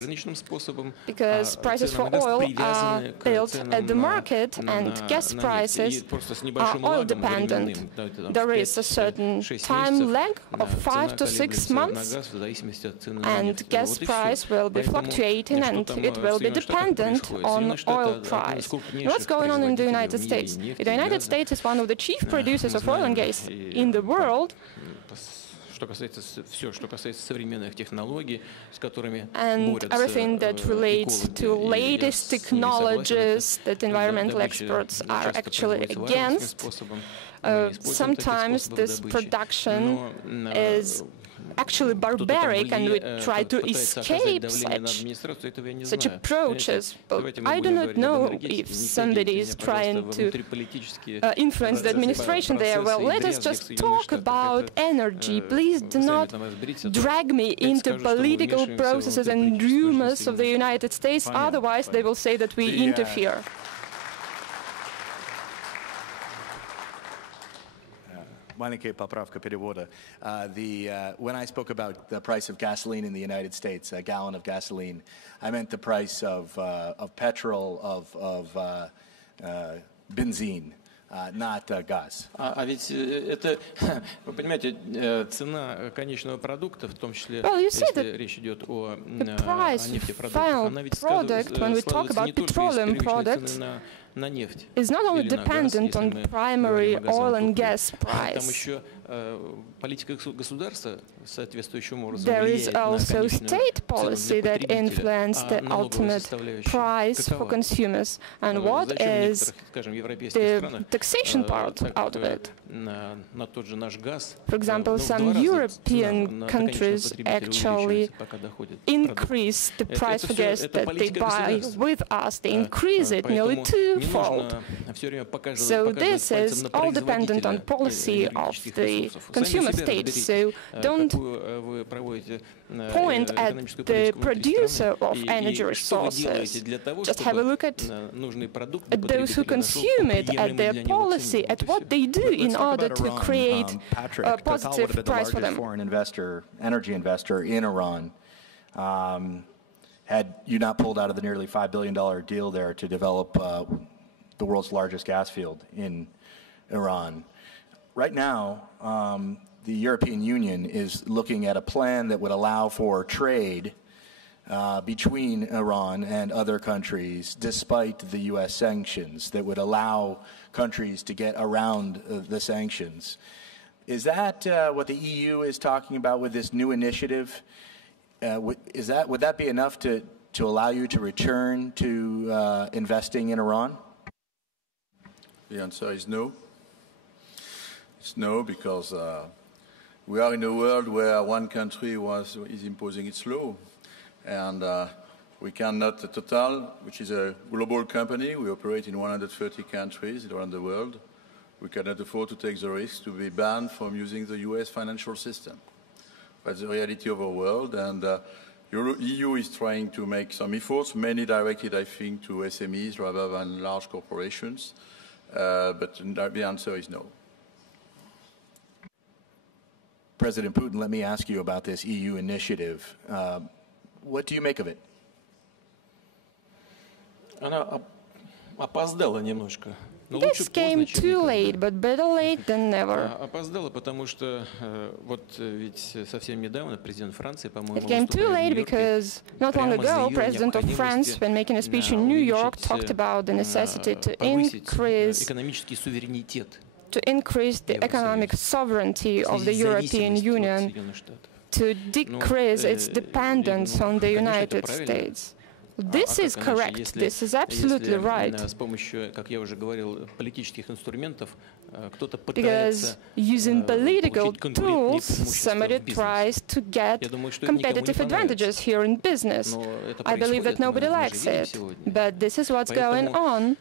because prices for oil are built at the market and gas prices are oil dependent. There is a certain time lag of 5 to 6 months, and gas price will be fluctuating and it will be dependent on oil price. What's going on in the United States? The United States is one of the chief producers of oil and gas in the world. And everything that relates to latest technologies that environmental experts are actually against. Sometimes this production is actually barbaric, and we try to escape such approaches. But I do not know if somebody is trying to influence the administration there. Well, let us just talk about energy. Please do not drag me into political processes and rumors of the United States. Otherwise, they will say that we interfere. Маленькая поправка перевода. When I spoke about the price of gasoline in the United States, a gallon of gasoline, I meant the price of petrol, of benzene, not gas. А ведь это, вы понимаете, цена конечного продукта, в том числе, если речь идет о нефтепродуктах, она ведь складывается is not only dependent on primary oil and gas price. There is also state policy that influences the ultimate price for consumers. And what is the taxation part out of it? For example, some European countries actually increase the price for gas that they buy with us. They increase it nearly twofold. So this is all dependent on policy of the consumer states. So don't point at the producer of energy resources. Just have a look at those who consume it, at their policy, at what they do in order to create a positive price for them. Foreign investor, energy investor in Iran, had you not pulled out of the nearly $5 billion deal there to develop the world's largest gas field in Iran. Right now, the European Union is looking at a plan that would allow for trade between Iran and other countries, despite the U.S. sanctions, that would allow countries to get around the sanctions. Is that what the EU is talking about with this new initiative? Would that be enough to allow you to return to investing in Iran? The answer is no. It's no, because we are in a world where one country is imposing its law, and we cannot, Total, which is a global company, we operate in 130 countries around the world, we cannot afford to take the risk to be banned from using the US financial system. That's the reality of our world, and the EU is trying to make some efforts, many directed, I think, to SMEs rather than large corporations, but the answer is no. President Putin, let me ask you about this EU initiative. What do you make of it? This came too late, but better late than never. It came too late because not long ago, President of France, when making a speech in New York, talked about the necessity to increase the economic sovereignty of the European Union, to decrease its dependence on the United States. This is correct. This is absolutely right. Because using political tools, somebody tries to get competitive advantages here in business. I believe that nobody likes it, but this is what's going on.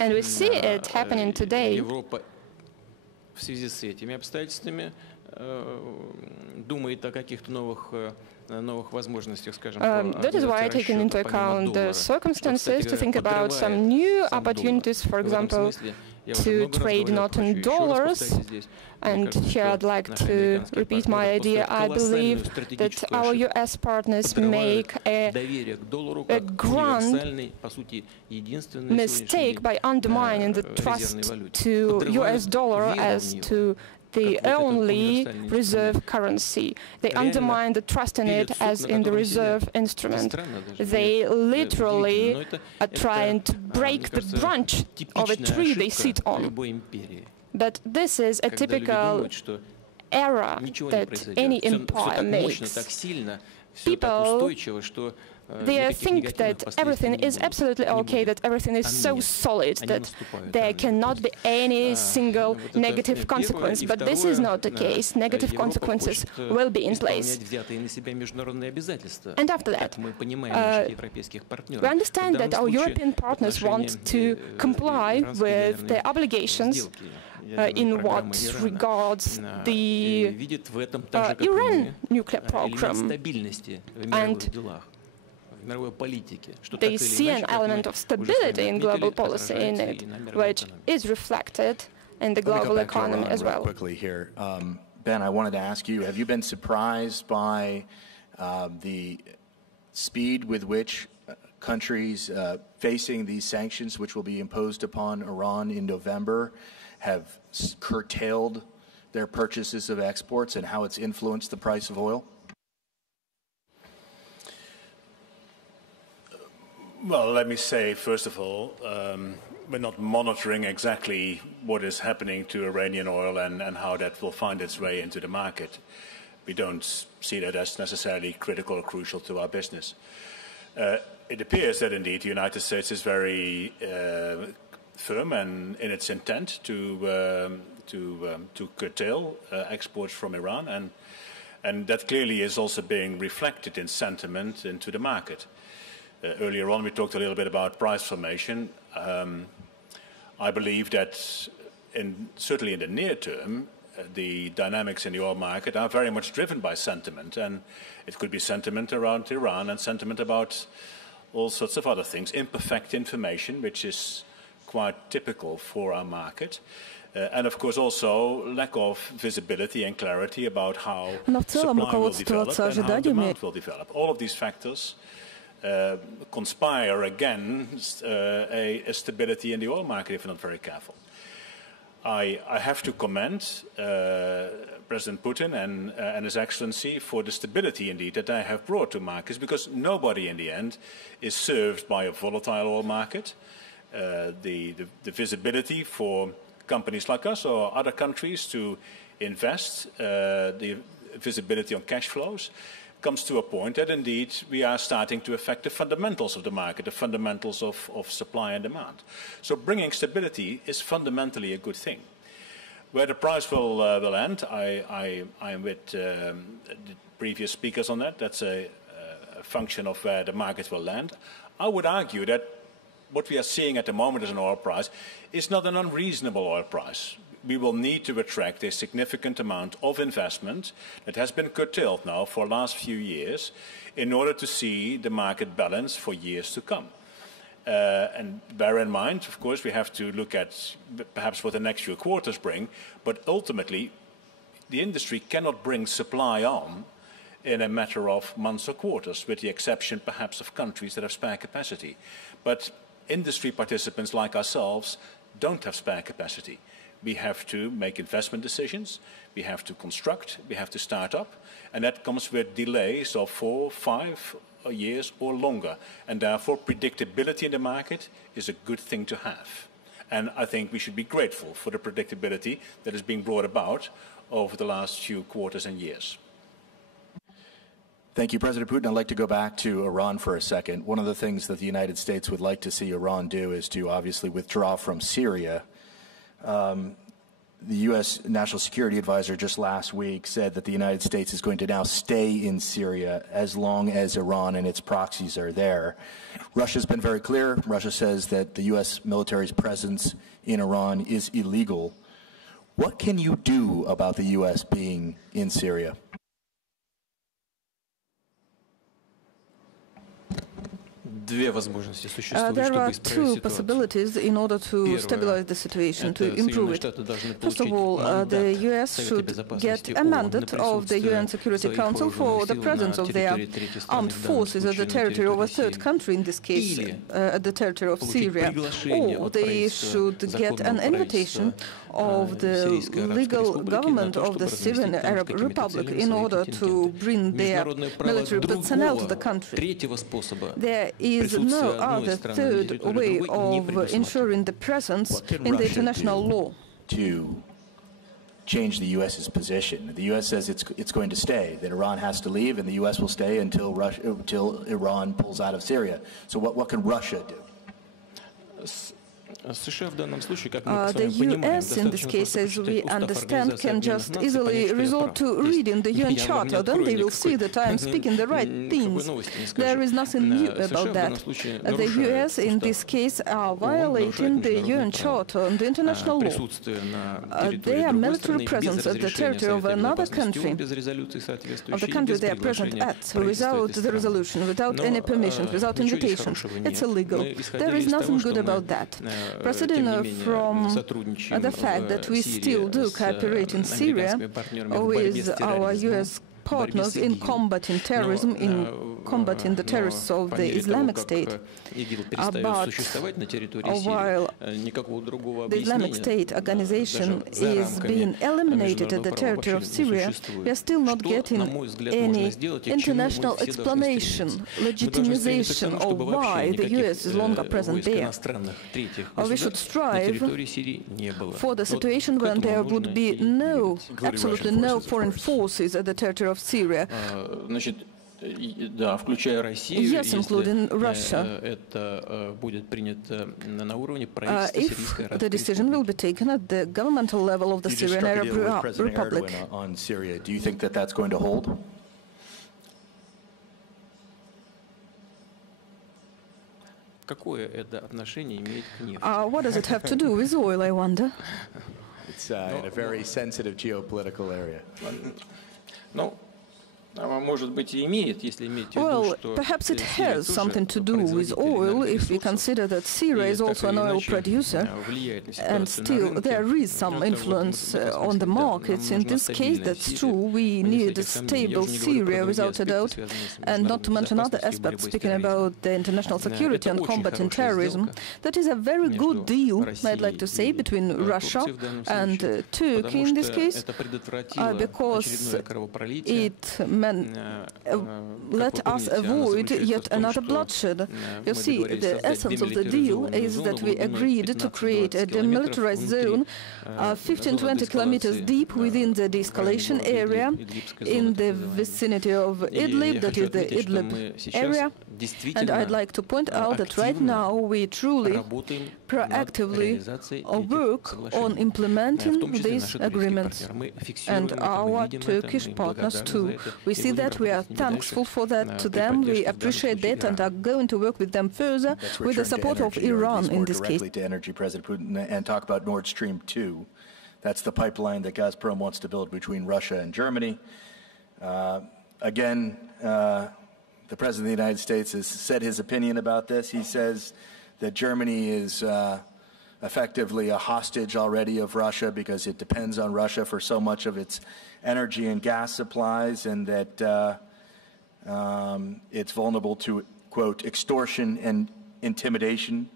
And we see it happening today. В связи с этими обстоятельствами думает о каких-то новых That is why I taken into account the circumstances to think about some new opportunities, for example, to trade not in dollars. And here I'd like to repeat my idea. I believe that our US partners make a grand mistake by undermining the trust to US dollar as to the only reserve currency. They undermine the trust in it as in the reserve instrument. They literally are trying to break the branch of a tree they sit on. But this is a typical error that any empire makes. People, they think that everything is absolutely okay, that everything is so solid, that there cannot be any single negative consequence. But this is not the case. Negative consequences will be in place. And after that, we understand that our European partners want to comply with their obligations in what regards the Iran nuclear program. And they see an element of stability in global policy in it, which is reflected in the global economy as well. Quickly here, Ben, I wanted to ask you: have you been surprised by the speed with which countries facing these sanctions, which will be imposed upon Iran in November, have curtailed their purchases of exports, and how it's influenced the price of oil? Well, let me say, first of all, we're not monitoring exactly what is happening to Iranian oil and how that will find its way into the market. We don't see that as necessarily critical or crucial to our business. It appears that, indeed, the United States is very firm in its intent to curtail exports from Iran, and that clearly is also being reflected in sentiment into the market. Earlier on, we talked a little bit about price formation. I believe that certainly in the near term, the dynamics in the oil market are very much driven by sentiment. And it could be sentiment around Iran and sentiment about all sorts of other things. Imperfect information, which is quite typical for our market. And of course also lack of visibility and clarity about how supply will develop and how demand will develop. All of these factors conspire against a stability in the oil market if we're not very careful. I have to commend President Putin and His Excellency for the stability, indeed, that they have brought to markets, because nobody in the end is served by a volatile oil market. The visibility for companies like us or other countries to invest, the visibility on cash flows, comes to a point that indeed we are starting to affect the fundamentals of the market, the fundamentals of supply and demand. So bringing stability is fundamentally a good thing. Where the price will end, I am with the previous speakers on that. That's a function of where the market will land. I would argue that what we are seeing at the moment as an oil price is not an unreasonable oil price. We will need to attract a significant amount of investment that has been curtailed now for the last few years in order to see the market balance for years to come. And bear in mind, of course, we have to look at perhaps what the next few quarters bring, but ultimately the industry cannot bring supply on in a matter of months or quarters, with the exception perhaps of countries that have spare capacity. But industry participants like ourselves don't have spare capacity. We have to make investment decisions, we have to construct, we have to start up, and that comes with delays of 4, 5 years or longer. And therefore, predictability in the market is a good thing to have. And I think we should be grateful for the predictability that is being brought about over the last few quarters and years. Thank you, President Putin. I'd like to go back to Iran for a second. One of the things that the United States would like to see Iran do is to obviously withdraw from Syria. The U.S. National Security Advisor just last week said that the United States is going to now stay in Syria as long as Iran and its proxies are there. Russia's been very clear. Russia says that the U.S. military's presence in Iran is illegal. What can you do about the U.S. being in Syria? There are two possibilities in order to stabilize the situation, to improve it. First of all, the US should get a mandate of the UN Security Council for the presence of their armed forces at the territory of a third country, in this case at the territory of Syria, or they should get an invitation of the legal government of the Syrian Arab Republic in order to bring their military personnel to the country. There is no other third way of ensuring the presence in the international law. To change the U.S.'s position. The U.S. says it's going to stay, that Iran has to leave, and the U.S. will stay until Iran pulls out of Syria. So what can Russia do? The U.S. in this case, as we understand, can just easily resort to reading the UN Charter. Then they will see that I am speaking the right things. There is nothing new about that. The U.S. in this case are violating the UN Charter and the international law. Their military presence at the territory of another country, of the country they are present at, without the resolution, without any permission, without invitation, it's illegal. There is nothing good about that. Proceeding from the fact that we still do cooperate in Syria with our U.S. partners in combating terrorism, in combating the terrorists of the Islamic State. But while the Islamic State organization is being eliminated at the territory of Syria, we are still not getting any international explanation, legitimization of why the U.S. is longer present there. We should strive for the situation when there would be absolutely no foreign forces at the territory of Syria. Yes, including Russia. If the decision will be taken at the governmental level of the Syrian Arab Republic. On Syria, do you think that that's going to hold? What does it have to do with oil, I wonder? It's in a very sensitive geopolitical area. Well, perhaps it has something to do with oil if we consider that Syria is also an oil producer, and still there is some influence on the markets. In this case, that's true. We need a stable Syria without a doubt, and not to mention other aspects, speaking about the international security and combating terrorism. That is a very good deal, I'd like to say, between Russia and Turkey in this case, because it let us avoid yet another bloodshed. You see, the essence of the deal is that we agreed to create a demilitarized zone 15-20 kilometers deep within the de-escalation area in the vicinity of Idlib, that is the Idlib area. And I'd like to point out that right now we truly proactively work on implementing these agreements, and our Turkish partners too. We see that, we are thankful for that to them, we appreciate that, and are going to work with them further with the support of Iran in this case. To energy, President Putin, and talk about Nord Stream 2. That's the pipeline that Gazprom wants to build between Russia and Germany. Again, the President of the United States has said his opinion about this. He says that Germany is effectively a hostage already of Russia because it depends on Russia for so much of its energy and gas supplies, and that it's vulnerable to, quote, extortion and intimidation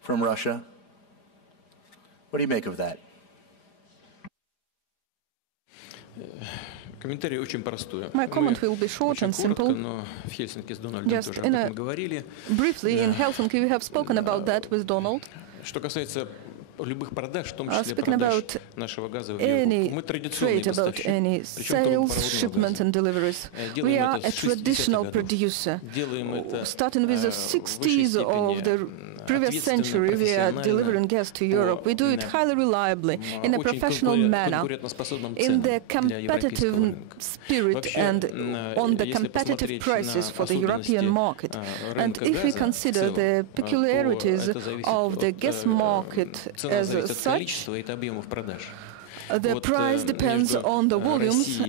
from Russia. What do you make of that? My comment will be short and simple. Just briefly, in Helsinki we have spoken about that with Donald. Speaking about any trade, about any sales, shipment and deliveries, we are a traditional producer. Starting with the 60s of the previous century, we are delivering gas to Europe. We do it highly reliably, in a professional manner, in the competitive spirit and on the competitive prices for the European market. And if we consider the peculiarities of the gas market as such, The price depends on the volumes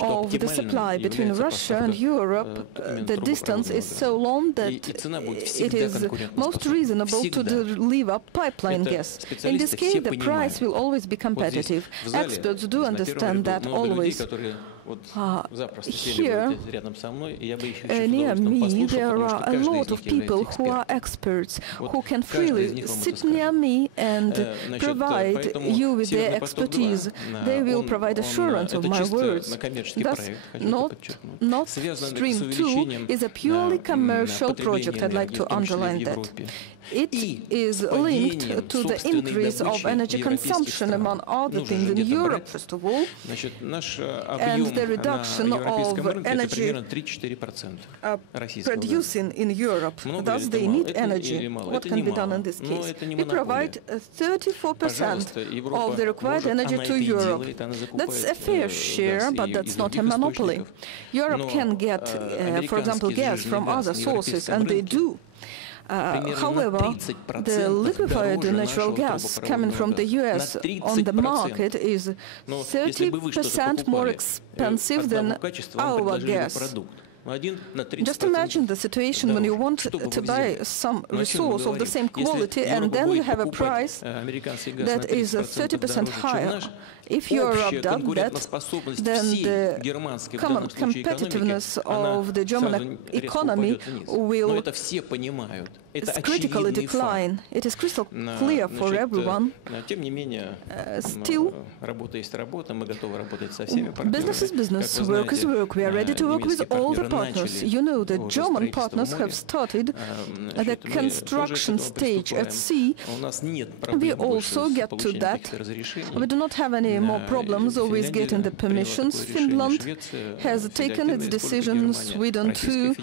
of the supply between Russia and Europe. The distance is so long that it is most reasonable to deliver pipeline gas. In this case, the price will always be competitive. Experts do understand that always. Here, near me, there are a lot of people who are experts, who can freely sit near me and provide you with their expertise. They will provide assurance of my words. Thus, Nord Stream 2 is a purely commercial project. I'd like to underline that. It is linked to the increase of energy consumption, among other things, in Europe, first of all, and the reduction of energy producing in Europe. Thus, they need energy. What can be done in this case? We provide 34% of the required energy to Europe. That's a fair share, but that's not a monopoly. Europe can get, for example, gas from other sources, and they do. However, the liquefied natural gas coming from the US on the market is 30% more expensive than our gas. Just imagine the situation when you want to buy some resource of the same quality and then you have a price that is 30% higher. If you are rubbed up that, then the common competitiveness of the German economy will critically decline. It is crystal clear for everyone. Still, business is business, work is work. We are ready to work with all the partners. You know, the German partners have started at the construction stage at sea. We also get to that. We do not have any more problems with getting the permissions. Finland has taken its decisions, Sweden too,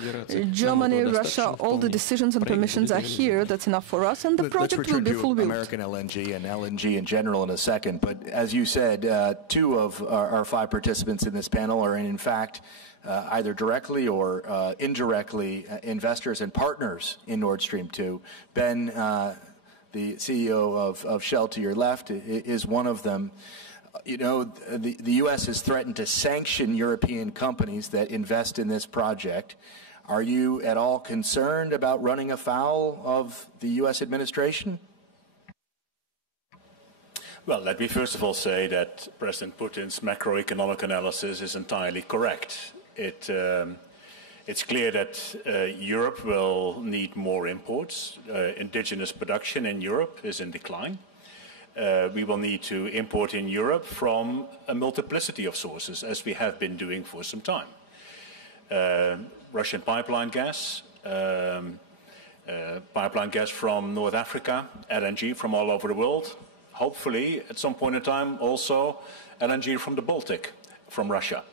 Germany, Russia, all the decisions and permissions are here. That's enough for us, and the project will be full-built. American LNG and LNG in general in a second, but as you said, two of our five participants in this panel are in fact either directly or indirectly investors and partners in Nord Stream 2. Ben, the CEO of Shell to your left, is one of them. You know, the U.S. has threatened to sanction European companies that invest in this project. Are you at all concerned about running afoul of the U.S. administration? Well, let me first of all say that President Putin's macroeconomic analysis is entirely correct. It's clear that Europe will need more imports. Indigenous production in Europe is in decline. We will need to import in Europe from a multiplicity of sources, as we have been doing for some time. Russian pipeline gas from North Africa, LNG from all over the world, hopefully at some point in time also LNG from the Baltic, from Russia.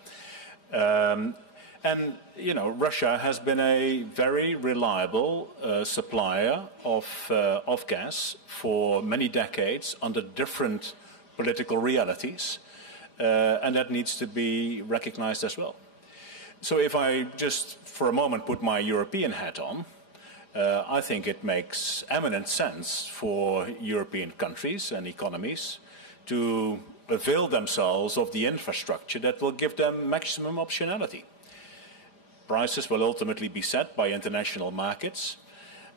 And, you know, Russia has been a very reliable supplier of gas for many decades under different political realities, and that needs to be recognized as well. So if I just for a moment put my European hat on, I think it makes eminent sense for European countries and economies to avail themselves of the infrastructure that will give them maximum optionality. Prices will ultimately be set by international markets.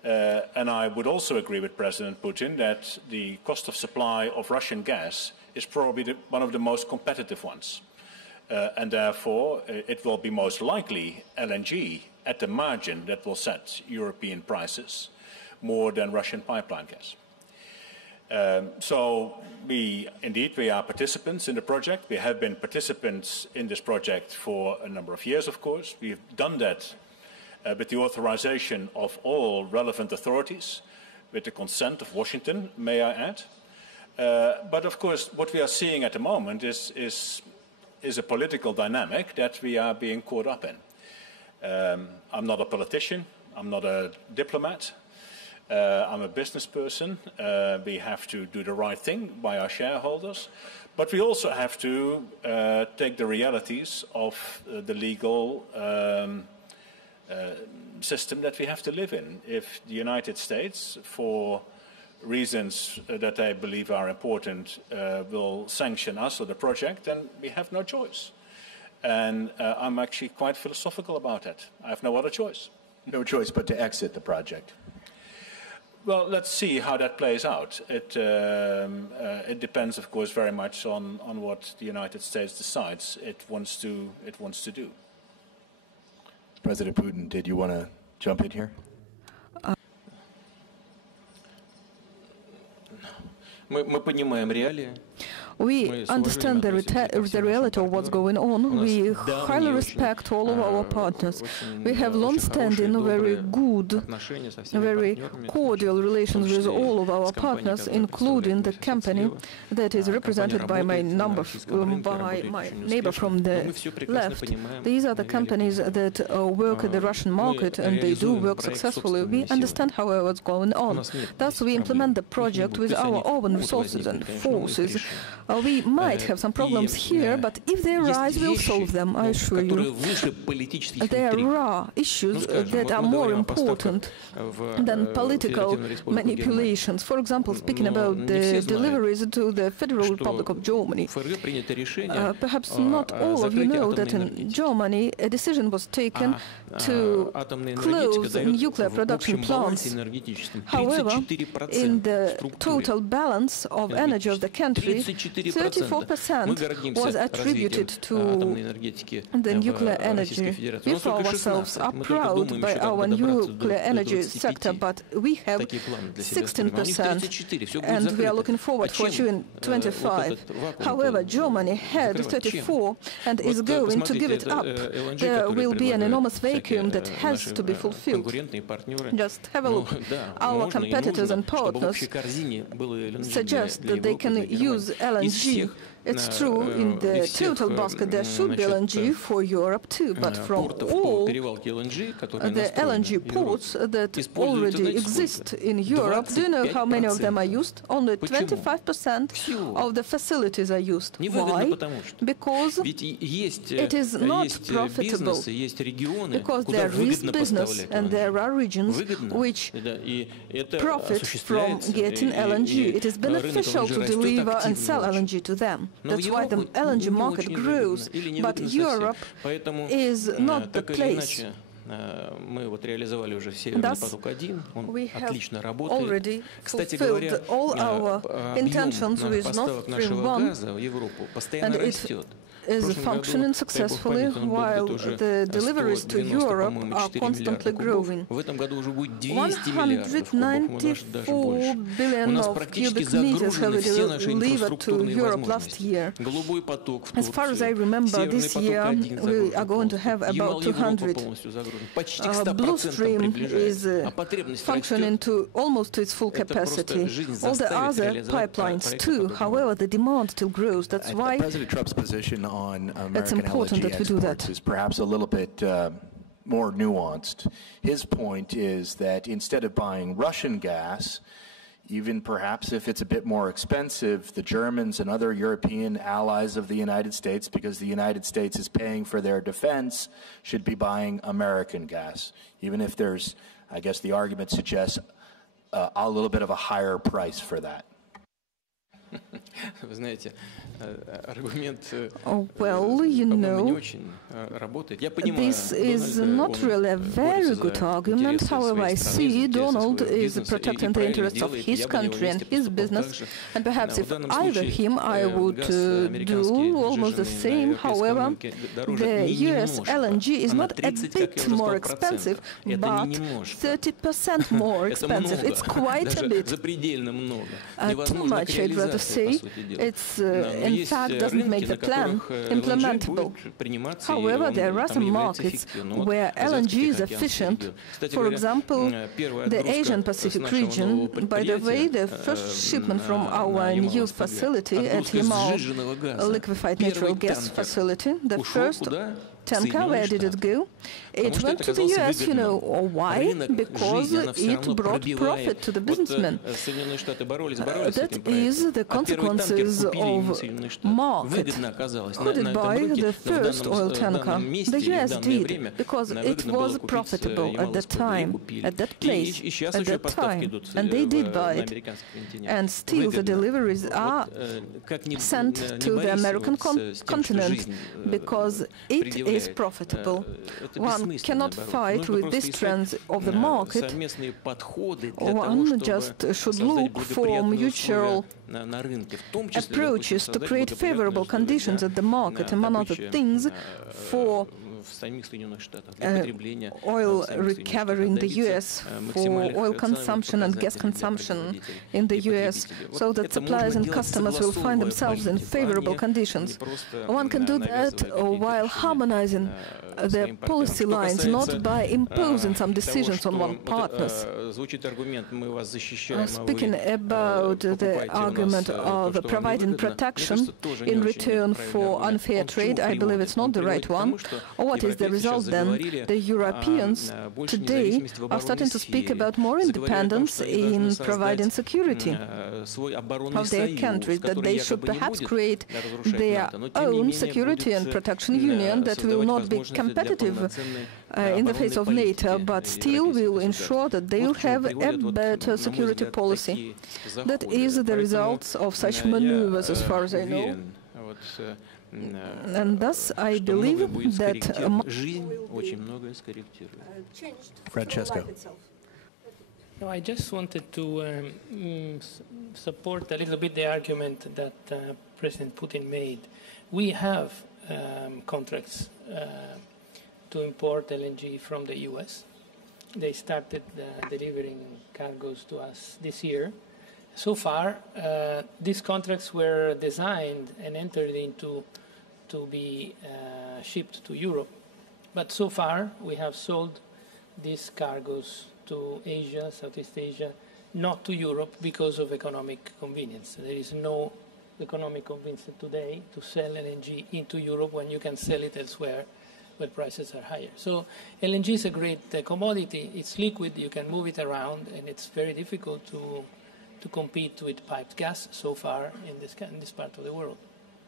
And I would also agree with President Putin that the cost of supply of Russian gas is probably one of the most competitive ones. And therefore, it will be most likely LNG at the margin that will set European prices more than Russian pipeline gas. So we are participants in the project. We have been participants in this project for a number of years, of course. We've done that with the authorization of all relevant authorities, with the consent of Washington, may I add. But of course, what we are seeing at the moment is a political dynamic that we are being caught up in. I'm not a politician. I'm not a diplomat. I'm a business person. We have to do the right thing by our shareholders, but we also have to take the realities of the legal system that we have to live in. If the United States, for reasons that they believe are important will sanction us or the project, then we have no choice. And I'm actually quite philosophical about that. I have no other choice. No choice but to exit the project. Well, let's see how that plays out. It depends, of course, very much on what the United States decides it wants to do. President Putin, did you want to jump in here? We understand the reality of what's going on. We highly respect all of our partners. We have long-standing, very good, very cordial relations with all of our partners, including the company that is represented by my neighbor from the left. These are the companies that work at the Russian market, and they do work successfully. We understand, however, what's going on. Thus, we implement the project with our own resources and forces. We might have some problems here, but if they arise, we'll solve them, I assure you. There are issues that are more important than political manipulations. For example, speaking about the deliveries to the Federal Republic of Germany. Perhaps not all of you know that in Germany a decision was taken to close nuclear production plants. However, in the total balance of energy of the country, 34% was attributed to the nuclear energy. We for ourselves are proud by our nuclear energy sector, but we have 16%, and we are looking forward for achieving 25%. However, Germany had 34% and is going to give it up. There will be an enormous vacuum that has to be fulfilled. Just have a look. Our competitors and partners suggest that they can use LNG. It's true, in the total basket there should be LNG for Europe too, but from all the LNG ports that already exist in Europe, do you know how many of them are used? Only 25% of the facilities are used. Why? Because it is not profitable. Because there is business and there are regions which profit from getting LNG. It is beneficial to deliver and sell LNG to them. That's why the LNG market grows, but Europe is not the place. Thus, we have already fulfilled all our intentions with Nord Stream 1, and it is functioning successfully while the deliveries to Europe are constantly growing. 194 billion of cubic meters have been delivered to Europe last year. As far as I remember, this year we are going to have about 200. Blue Stream is functioning to almost to its full capacity. All the other pipelines too. However, the demand still grows. That's why President Trump's position on it's American important LNG that we do that. exports is perhaps a little bit more nuanced. His point is that instead of buying Russian gas, even perhaps if it's a bit more expensive, the Germans and other European allies of the United States, because the United States is paying for their defense, should be buying American gas, even if there's, I guess the argument suggests, a little bit of a higher price for that. Well, you know, this is not really a very good argument. However, I see Donald is protecting the interests of his country and his business, and perhaps if I were him, I would do almost the same. However, the US LNG is not a bit more expensive, but 30% more expensive. It's quite a bit. Too much, I'd rather say. It's in fact doesn't make the plan implementable. However, there are some markets where LNG is efficient. For example, the Asian Pacific region. By the way, the first shipment from our new facility at Yamal liquefied natural gas facility, the first Ultenka, where did it go? It went to the US, you know, why? Because it brought profit to the businessmen. That is the consequences of market. Who did buy the first oil tanker? The US did, because it was profitable at that time, at that place, at that time, and they did buy it. And still the deliveries are sent to the American continent because it is profitable. One cannot fight with these trends of the market. One just should look for mutual approaches to create favorable conditions at the market, among other things, for oil recovery in the US, for oil consumption and gas consumption in the US, so that suppliers and customers will find themselves in favorable conditions. One can do that while harmonizing their policy lines, not by imposing some decisions on one partners. Speaking about the argument of providing protection in return for unfair trade, I believe it's not the right one. What is the result then? The Europeans today are starting to speak about more independence in providing security of their countries, that they should perhaps create their own security and protection union that will not be competitive in the face of NATO, but still will ensure that they will have a better security policy. That is the result of such maneuvers, as far as I know. And thus, I believe that Francesco. No, I just wanted to support a little bit the argument that President Putin made. We have contracts to import LNG from the US. They started delivering cargoes to us this year. So far, these contracts were designed and entered into to be shipped to Europe. But so far, we have sold these cargoes to Asia, Southeast Asia, not to Europe because of economic convenience. There is no economic convenience today to sell LNG into Europe when you can sell it elsewhere where prices are higher. So LNG is a great commodity. It's liquid, you can move it around, and it's very difficult to compete with piped gas so far in this part of the world.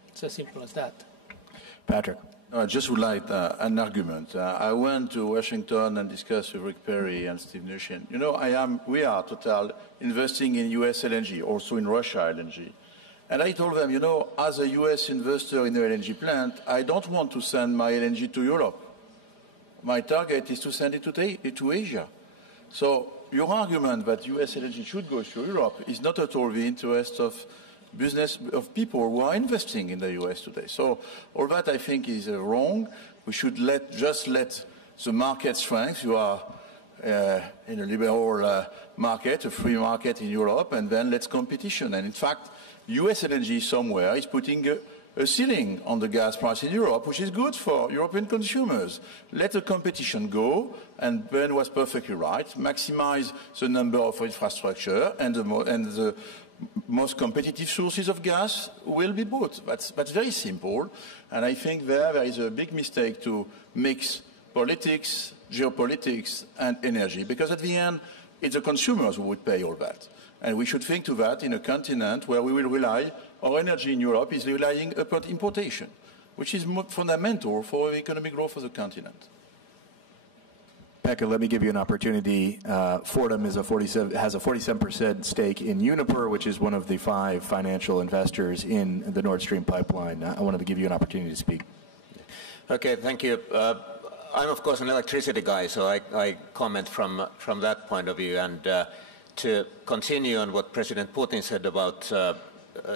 It's as simple as that. Patrick. No, I just would like an argument. I went to Washington and discussed with Rick Perry and Steve Mnuchin. You know, we are Total investing in US LNG, also in Russia LNG. And I told them, you know, as a US investor in the LNG plant, I don't want to send my LNG to Europe. My target is to send it to Asia. So your argument that US LNG should go to Europe is not at all the interest of business of people who are investing in the US today. So all that I think is wrong. We should just let the market strength. You are in a liberal market, a free market in Europe, and then let's competition. And in fact, US LNG somewhere is putting a ceiling on the gas price in Europe, which is good for European consumers. Let the competition go, and Ben was perfectly right. Maximize the number of infrastructure, and the most competitive sources of gas will be bought. That's very simple. And I think there is a big mistake to mix politics, geopolitics, and energy, because at the end, it's the consumers who would pay all that. And we should think to that in a continent where we will rely, our energy in Europe is relying upon importation, which is fundamental for economic growth of the continent. Pekka, let me give you an opportunity. Fordham has a 47% stake in Uniper, which is one of the 5 financial investors in the Nord Stream pipeline. I wanted to give you an opportunity to speak. Okay, thank you. I'm, of course, an electricity guy, so I comment from that point of view. And to continue on what President Putin said about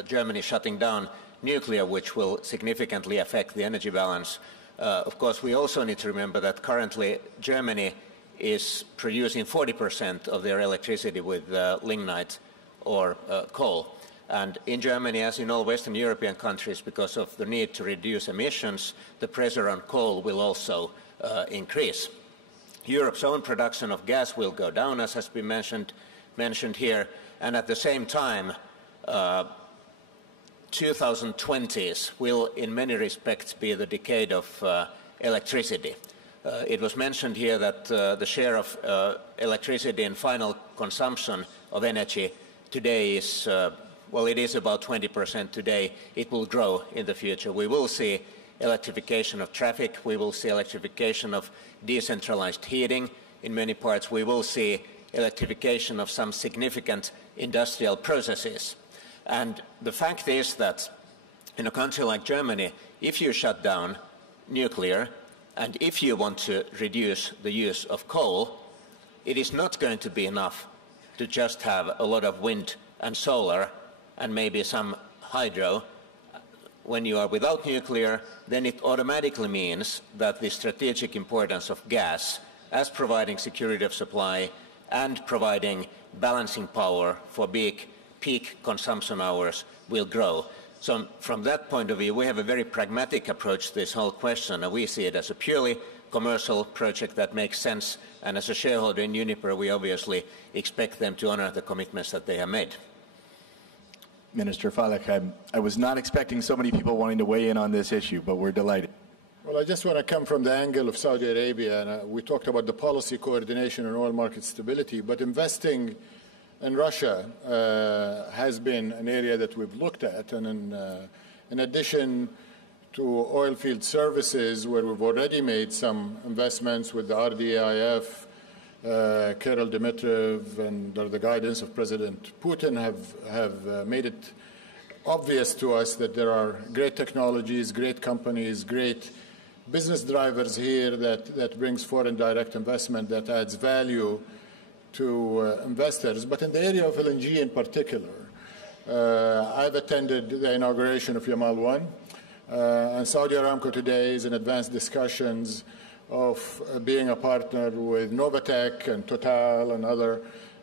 Germany shutting down nuclear, which will significantly affect the energy balance, of course, we also need to remember that currently Germany is producing 40% of their electricity with lignite or coal. And in Germany, as in all Western European countries, because of the need to reduce emissions, the pressure on coal will also increase. Europe's own production of gas will go down, as has been mentioned here, and at the same time, 2020s will in many respects be the decade of electricity. It was mentioned here that the share of electricity in final consumption of energy today is, well, it is about 20% today. It will grow in the future. We will see electrification of traffic. We will see electrification of decentralized heating in many parts. We will see electrification of some significant industrial processes. And the fact is that in a country like Germany, if you shut down nuclear and if you want to reduce the use of coal, it is not going to be enough to just have a lot of wind and solar and maybe some hydro. When you are without nuclear, then it automatically means that the strategic importance of gas as providing security of supply and providing balancing power for big peak consumption hours will grow. So from that point of view, we have a very pragmatic approach to this whole question, and we see it as a purely commercial project that makes sense. And as a shareholder in Uniper, we obviously expect them to honor the commitments that they have made. Minister Falek, I was not expecting so many people wanting to weigh in on this issue, but we're delighted. Well, I just want to come from the angle of Saudi Arabia, and we talked about the policy coordination and oil market stability, but investing in Russia has been an area that we've looked at, and in addition to oil field services, where we've already made some investments with the RDIF, Kirill Dmitriev, and under the guidance of President Putin have made it obvious to us that there are great technologies, great companies, great business drivers here that brings foreign direct investment that adds value to investors. But in the area of LNG in particular, I've attended the inauguration of Yamal 1, and Saudi Aramco today is in advanced discussions of being a partner with Novatek and Total and other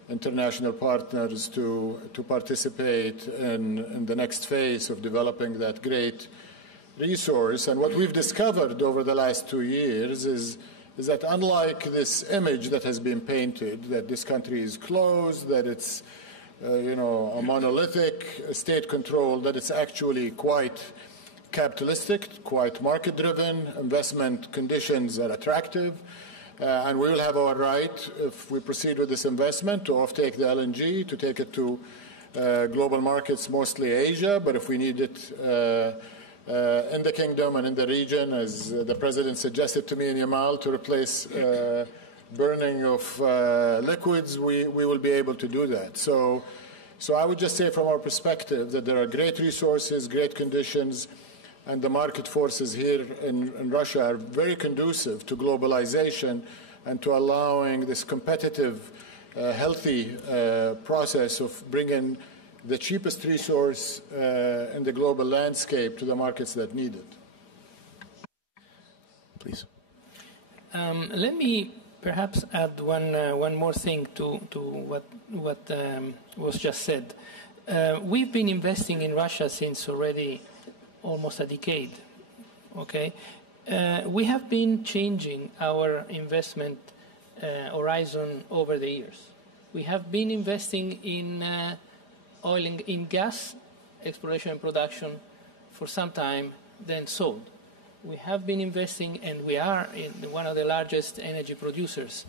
international partners to participate in the next phase of developing that great resource. And what we've discovered over the last 2 years is that unlike this image that has been painted, that this country is closed, that it's a monolithic state control, that it's actually quite capitalistic, quite market-driven, investment conditions are attractive, and we will have our right, if we proceed with this investment, to offtake the LNG, to take it to global markets, mostly Asia, but if we need it in the kingdom and in the region, as the President suggested to me in Yamal, to replace burning of liquids, we will be able to do that. So I would just say from our perspective that there are great resources, great conditions, and the market forces here in Russia are very conducive to globalization and to allowing this competitive, healthy process of bringing the cheapest resource in the global landscape to the markets that need it. Please. Let me perhaps add one more thing to what was just said. We've been investing in Russia since already almost a decade. Okay, we have been changing our investment horizon over the years. We have been investing in oil and in gas exploration and production for some time, then sold. We have been investing, and we are in one of the largest energy producers.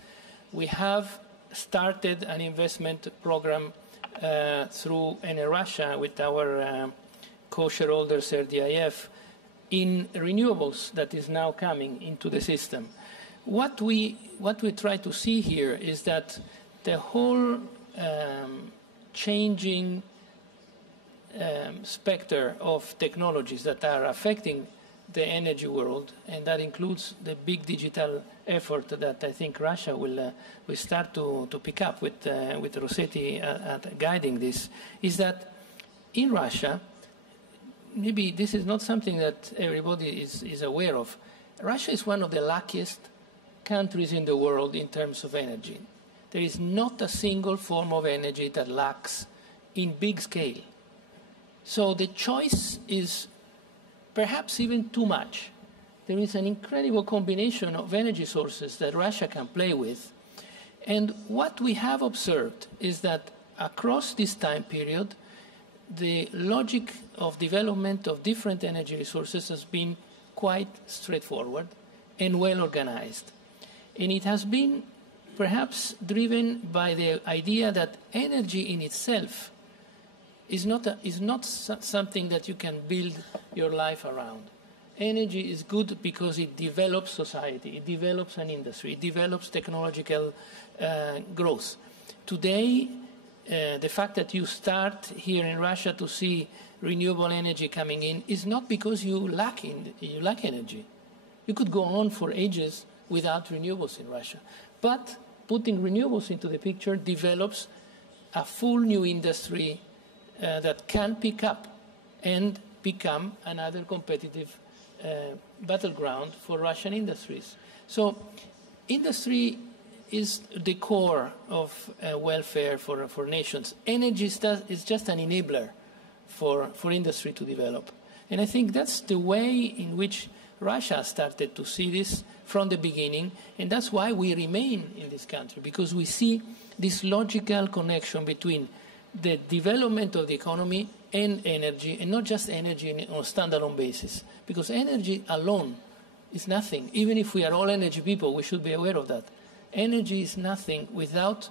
We have started an investment program through Russia with our co-shareholders RDIF in renewables that is now coming into the system. What we try to see here is that the whole changing specter of technologies that are affecting the energy world, and that includes the big digital effort that I think Russia will start to pick up with Rossetti guiding this, is that in Russia, maybe this is not something that everybody is aware of, Russia is one of the luckiest countries in the world in terms of energy. There is not a single form of energy that lacks in big scale. So the choice is perhaps even too much. There is an incredible combination of energy sources that Russia can play with. And what we have observed is that across this time period, the logic of development of different energy resources has been quite straightforward. and well organized. And it has been perhaps driven by the idea that energy in itself is not something that you can build your life around. Energy is good because it develops society, it develops an industry, it develops technological growth. Today, the fact that you start here in Russia to see renewable energy coming in is not because you lack energy. You could go on for ages without renewables in Russia. But putting renewables into the picture develops a full new industry that can pick up and become another competitive battleground for Russian industries. So industry is the core of welfare for nations. Energy is just an enabler for industry to develop. And I think that's the way in which Russia started to see this from the beginning, and that's why we remain in this country, because we see this logical connection between the development of the economy and energy, and not just energy on a standalone basis, because energy alone is nothing. Even if we are all energy people, we should be aware of that. Energy is nothing without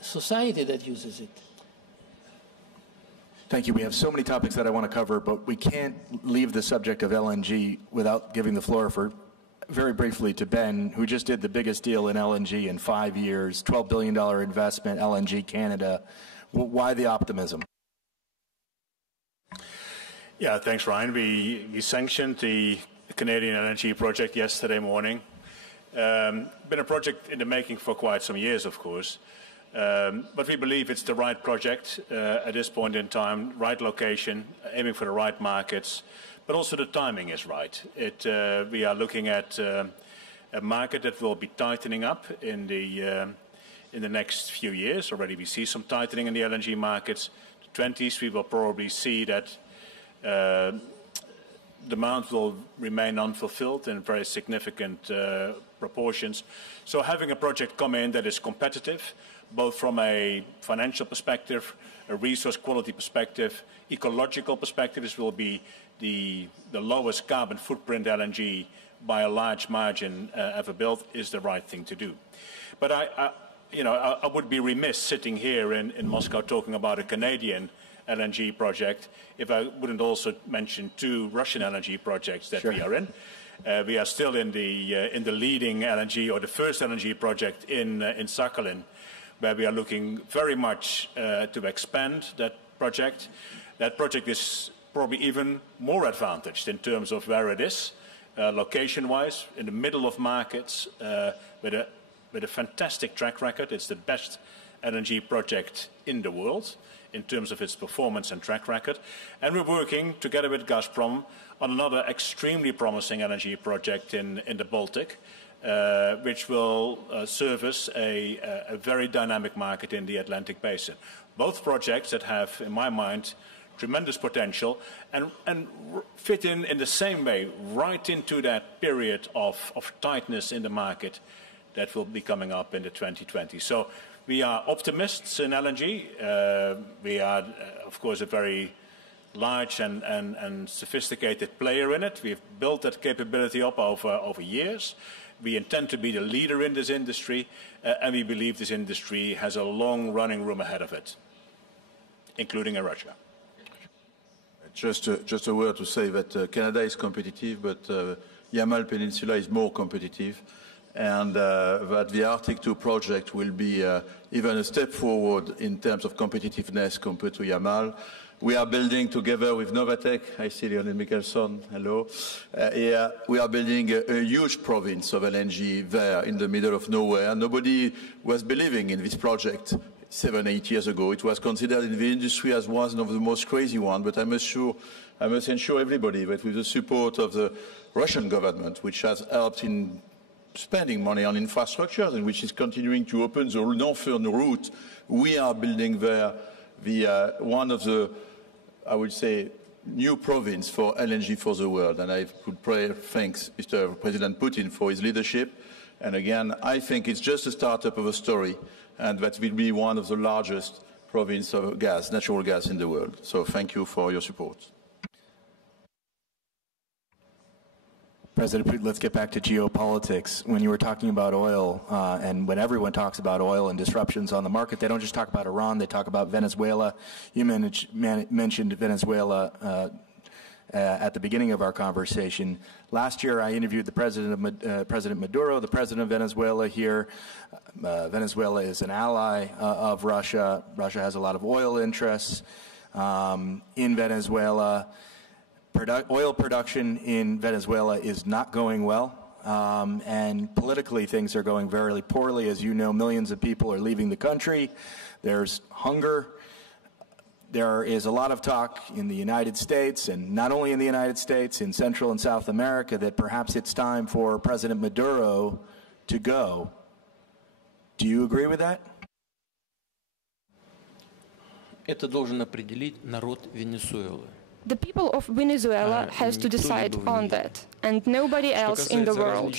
society that uses it. Thank you. We have so many topics that I want to cover, but we can't leave the subject of LNG without giving the floor very briefly to Ben, who just did the biggest deal in LNG in 5 years, $12 billion investment, LNG Canada. Why the optimism? Yeah, thanks, Ryan. We sanctioned the Canadian LNG project yesterday morning. Been a project in the making for quite some years, of course. But we believe it's the right project at this point in time, right location, aiming for the right markets, but also the timing is right. We are looking at a market that will be tightening up in the next few years. Already we see some tightening in the LNG markets. The 20s, we will probably see that demand will remain unfulfilled in very significant proportions. So having a project come in that is competitive, both from a financial perspective, a resource quality perspective, ecological perspective, this will be the lowest carbon footprint LNG by a large margin ever built, is the right thing to do. But I would be remiss sitting here in Moscow talking about a Canadian LNG project if I wouldn't also mention 2 Russian LNG projects that we are in. We are still in the leading LNG, or the first LNG project in Sakhalin, where we are looking very much to expand that project. That project is probably even more advantaged in terms of where it is, location-wise, in the middle of markets, with a fantastic track record. It's the best LNG project in the world in terms of its performance and track record. And we're working together with Gazprom on another extremely promising LNG project in the Baltic, which will service a very dynamic market in the Atlantic Basin. Both projects that have, in my mind, tremendous potential and fit in the same way right into that period of tightness in the market that will be coming up in the 2020s. So we are optimists in LNG. We are, of course, a very large and sophisticated player in it. We've built that capability up over years. We intend to be the leader in this industry, and we believe this industry has a long running room ahead of it, including in Russia. Just a word to say that Canada is competitive, but Yamal Peninsula is more competitive, and that the Arctic 2 project will be even a step forward in terms of competitiveness compared to Yamal. We are building together with Novatek, I see Leonid Mikkelson, hello. We are building a huge province of LNG there in the middle of nowhere. Nobody was believing in this project 7, 8 years ago. It was considered in the industry as one of the most crazy ones, but I must ensure everybody that with the support of the Russian government, which has helped in spending money on infrastructure and which is continuing to open the northern route, we are building there one of the, I would say, new province for LNG for the world. And I could thank Mr. President Putin for his leadership. And again, I think it's just a startup of a story, and that will be one of the largest provinces of gas, natural gas in the world. So thank you for your support. President Putin, let's get back to geopolitics. When you were talking about oil, and when everyone talks about oil and disruptions on the market, they don't just talk about Iran, they talk about Venezuela. You mentioned Venezuela at the beginning of our conversation. Last year, I interviewed the President Maduro, the president of Venezuela here. Venezuela is an ally of Russia. Russia has a lot of oil interests in Venezuela. Oil production in Venezuela is not going well, and politically things are going very poorly. As you know, millions of people are leaving the country. There's hunger. There is a lot of talk in the United States, and not only in the United States, in Central and South America, that perhaps it's time for President Maduro to go. Do you agree with that? Это должен определить народ Венесуэлы. The people of Venezuela has to decide on that, and nobody else in the world.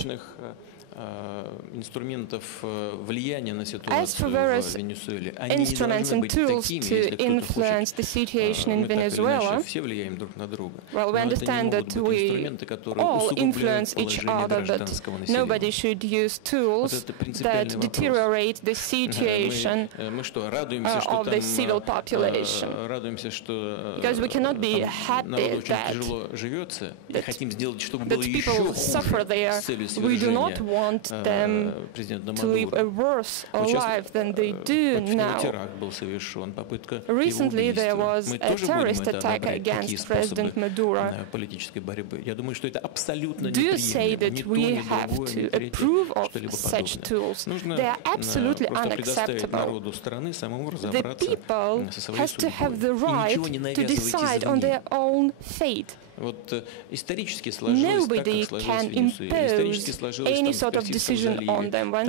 As for various instruments and tools to influence the situation in Venezuela, well, we understand that we all influence each other, but nobody should use tools that deteriorate the situation of the civil population. Because we cannot be happy that people suffer there. We do not want them to live a worse life than they do now. Recently there was a terrorist attack against President Maduro. Do you say that we have to approve of such tools? They are absolutely unacceptable. The people has to have the right to decide on their own fate. Nobody can impose any sort of decision on them. Well,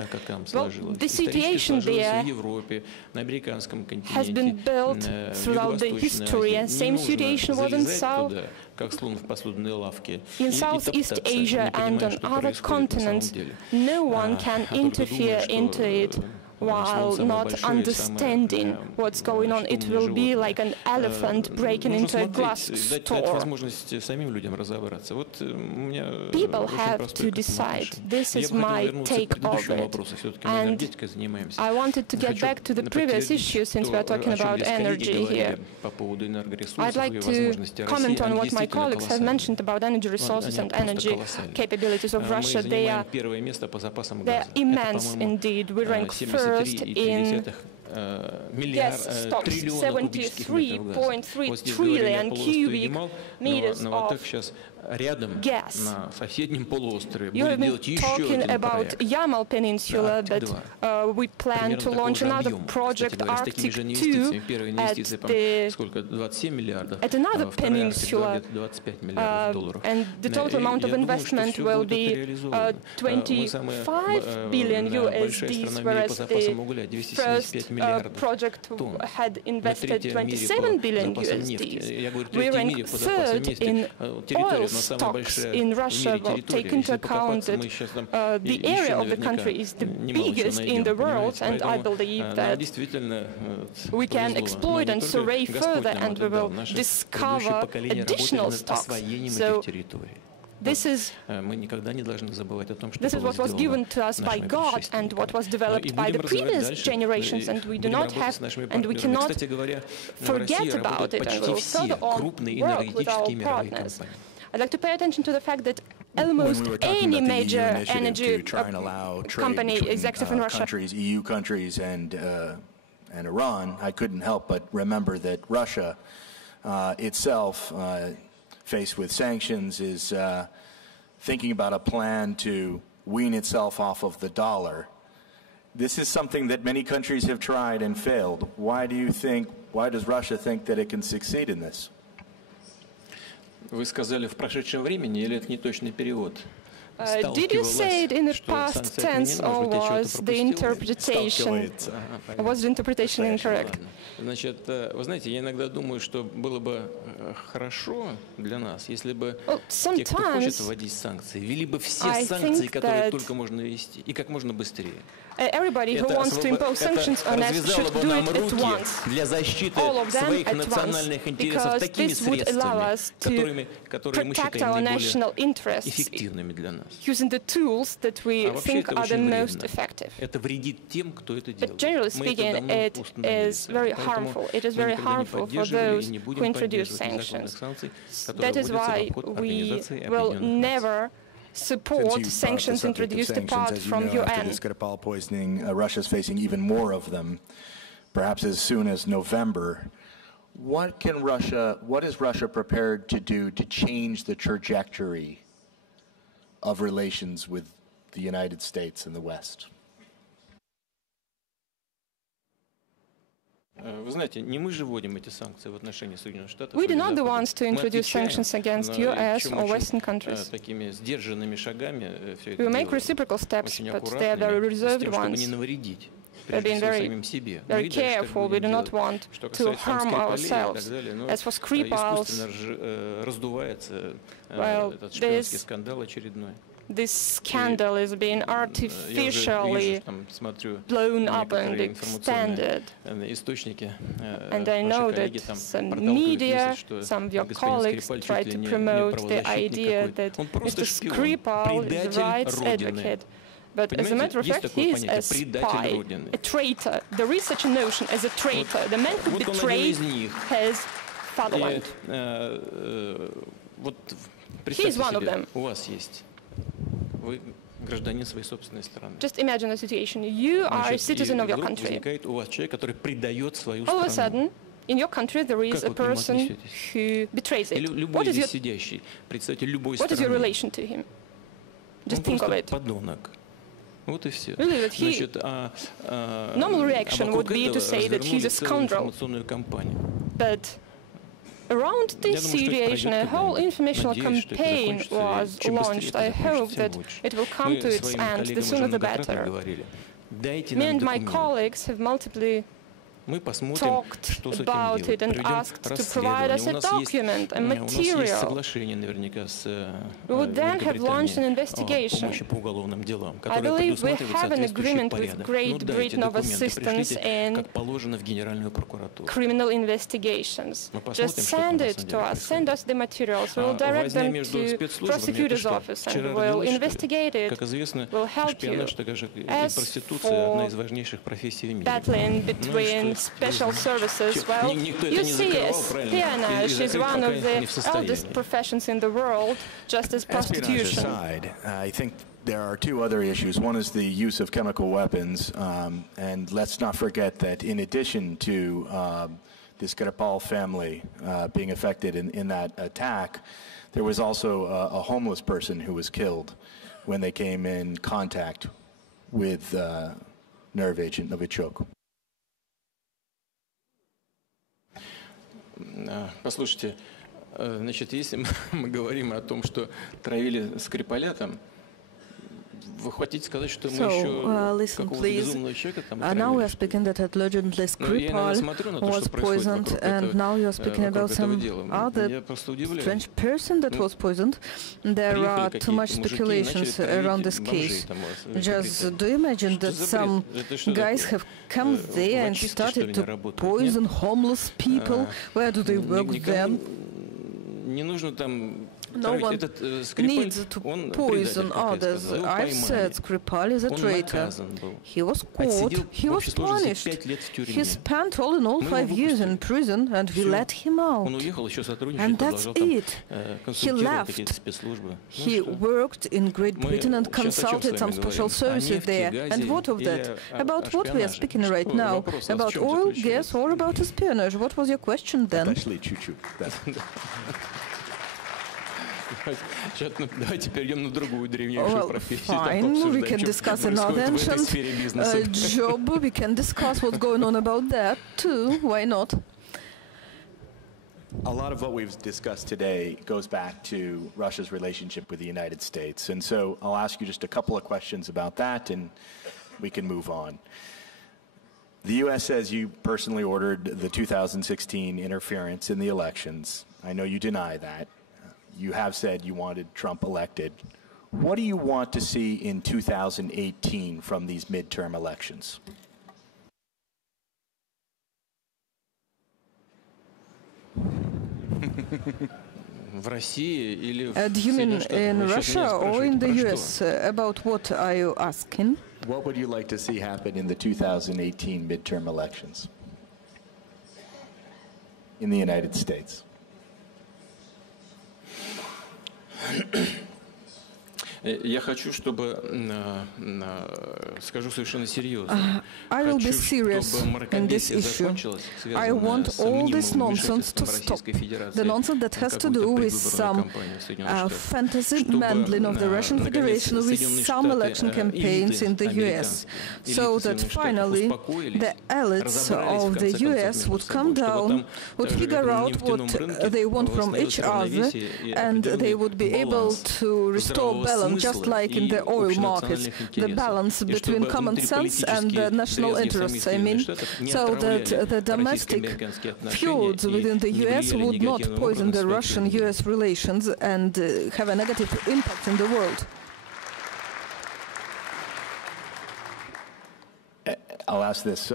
the situation there has been built throughout the history, and same situation was in Southeast Asia and on other continents. No one can interfere into it while not understanding what's going on. It will be like an elephant breaking into a glass store. People have to decide. This is my take of it. And I wanted to get back to the previous issue, since we are talking about energy here. I'd like to comment on what my colleagues have mentioned about energy resources and energy capabilities of Russia. They are immense indeed. We rank first in gas stocks, 73.3 trillion cubic meters of gas. You have been talking about Yamal Peninsula, but we plan to launch another project, Arctic 2, at another peninsula, and the total amount of investment will be 25 billion USDs, whereas the first project had invested 27 billion USDs. We rank third in oil stocks in Russia. Well, take into account that the area of the country is the biggest in the world, and I believe that we can exploit and survey further, and we will discover additional stocks. So this is what was given to us by God and what was developed by the previous generations, and we do not have, and we cannot forget about it, and we will further on work with our partners. I'd like to pay attention to the fact that almost any major energy company executive in Russia, EU countries, and Iran, I couldn't help but remember that Russia itself, faced with sanctions, is thinking about a plan to wean itself off of the dollar. This is something that many countries have tried and failed. Why does Russia think that it can succeed in this? Вы сказали в прошедшем времени, или это не точный перевод? Did you say it in the past tense, or was the interpretation incorrect? Значит, вы знаете, я иногда думаю, что было бы хорошо для нас, если бы те, кто хочет вводить санкции, ввели бы все санкции, которые только можно ввести, и как можно быстрее. Everybody who wants to impose sanctions on us should do it at once. All of them at once, because this would allow us to protect our national interests using the tools that we think are the most effective. But generally speaking, it is very harmful. It is very harmful for those who introduce sanctions. That is why we will never support sanctions introduced apart from UN. After the Skripal poisoning, Russia's facing even more of them, perhaps as soon as November. What is Russia prepared to do to change the trajectory of relations with the United States and the West? Вы знаете, не мы же вводим эти санкции в отношении Соединенных Штатов. We are not the ones to introduce sanctions against US or Western countries. Такими сдержанными шагами все это we make reciprocal steps, but they are very reserved ones. We're being very careful. We do not want to harm ourselves. As for Skripal, well, this scandal is being artificially blown up and extended. And I know that some media, some of your colleagues tried to promote the idea that Mr. Skripal is a rights advocate. But as a matter of fact, he is a spy, a traitor. There is such a notion as a traitor. The man who betrayed his fatherland. He is one of them. Just imagine a situation. You are a citizen of your country. All of a sudden, in your country, there is a person who betrays it. What is your relation to him? Just think of it. Really, that he, normal reaction would be to say that he's a scoundrel. But around this situation, a whole informational campaign was launched. I hope that it will come to its end, the sooner the better. Me and my colleagues have multiply talked about it and asked to provide us a document, a material. We would then have launched an investigation. I believe we have an agreement with Great Britain of assistance in criminal investigations. Just send it to us, send us the materials. We will direct them to prosecutor's office and we will investigate it. We'll help you. As for battling between special services, well, you see, espionage is one of the oldest professions in the world, just as prostitution. I think there are two other issues. One is the use of chemical weapons, and let's not forget that in addition to the Skripal family being affected in that attack, there was also a homeless person who was killed when they came in contact with nerve agent Novichok. Послушайте, значит, если мы говорим о том, что травили Скрипаля там, вы хотите сказать, что мы еще какого-то безумного человека там отравили? Now we are speaking that allegedly Skripal was poisoned, and now you are speaking about some other strange person that was poisoned. There are too much speculations around this case. Just do you imagine that some guys have come there and started to poison homeless people? Where do they work then? No one needs to poison others. I've said Skripal is a traitor. He was caught, he was punished. He spent all in all 5 years in prison, and we let him out. And that's it. He left. He worked in Great Britain and consulted some special services there. And what of that? About what we are speaking right now? About oil, gas, or about espionage? What was your question then? Actually, choo-choo. Well, fine, we can discuss another ancient job. We can discuss what's going on about that too. Why not? A lot of what we've discussed today goes back to Russia's relationship with the United States. And so I'll ask you just a couple of questions about that, and we can move on. The U.S. says you personally ordered the 2016 interference in the elections. I know you deny that. You have said you wanted Trump elected. What do you want to see in 2018 from these midterm elections? Do you mean in Russia or in the US? About what are you asking? What would you like to see happen in the 2018 midterm elections in the United States? Я хочу, чтобы, скажу совершенно серьезно, I will be serious in this issue. I want all this nonsense to stop. The nonsense that has to do with some fantasy meddling of the Russian Federation with some election campaigns in the US, so that finally the elites of the US would come down, would figure out what they want from each other, and they would be able to restore balance, just like in the oil market, the balance between common sense and the national interests, I mean, so that the domestic feuds within the US would not poison the Russian-US relations and have a negative impact in the world. I'll ask this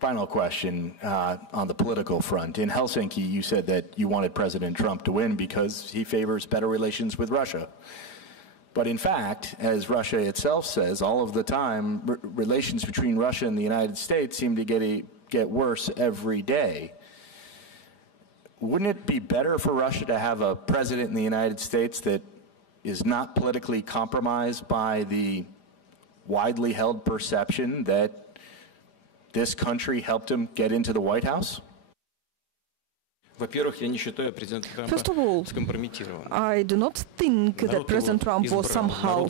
final question on the political front. In Helsinki, you said that you wanted President Trump to win because he favors better relations with Russia. But in fact, as Russia itself says, all of the time, relations between Russia and the United States seem to get worse every day. Wouldn't it be better for Russia to have a president in the United States that is not politically compromised by the widely held perception that this country helped him get into the White House? First of all, I do not think that President Trump was somehow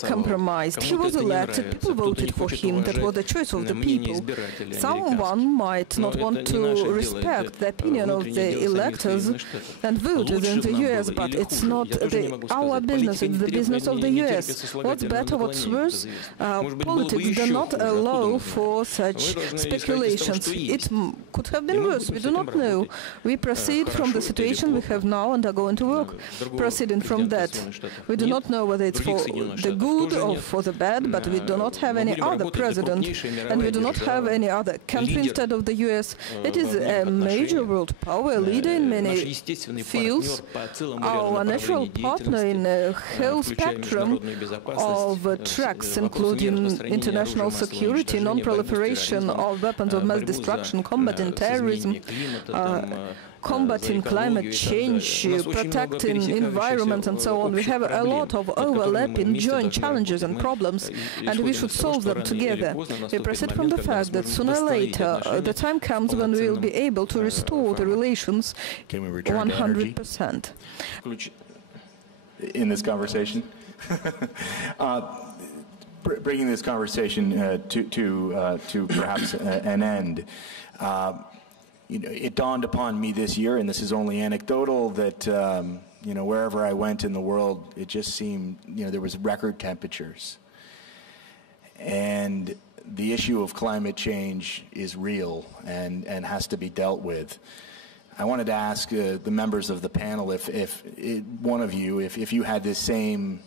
compromised. He was elected, people voted for him, that was the choice of the people. Someone might not want to respect the opinion of the electors and voters in the US, but it's not our business, it's the business of the US. What's better, what's worse? Politics do not allow for such speculations. It could have been worse, we do not know. We proceed from the situation we have now and are going to work, proceeding from that. We do not know whether it's for the good or for the bad, but we do not have any other president, and we do not have any other country instead of the US. It is a major world power, a leader in many fields, our natural partner in a whole spectrum of tracks, including international security, non-proliferation of weapons of mass destruction, combating terrorism, combating climate change, protecting environment and so on. We have a lot of overlapping joint challenges and problems, and we should solve them together. We proceed from the fact that sooner or later the time comes when we will be able to restore the relations 100%. In this conversation? Bringing this conversation to perhaps an end, it dawned upon me this year, and this is only anecdotal, that wherever I went in the world, it just seemed there was record temperatures, and the issue of climate change is real and has to be dealt with. I wanted to ask the members of the panel if one of you, if you had this same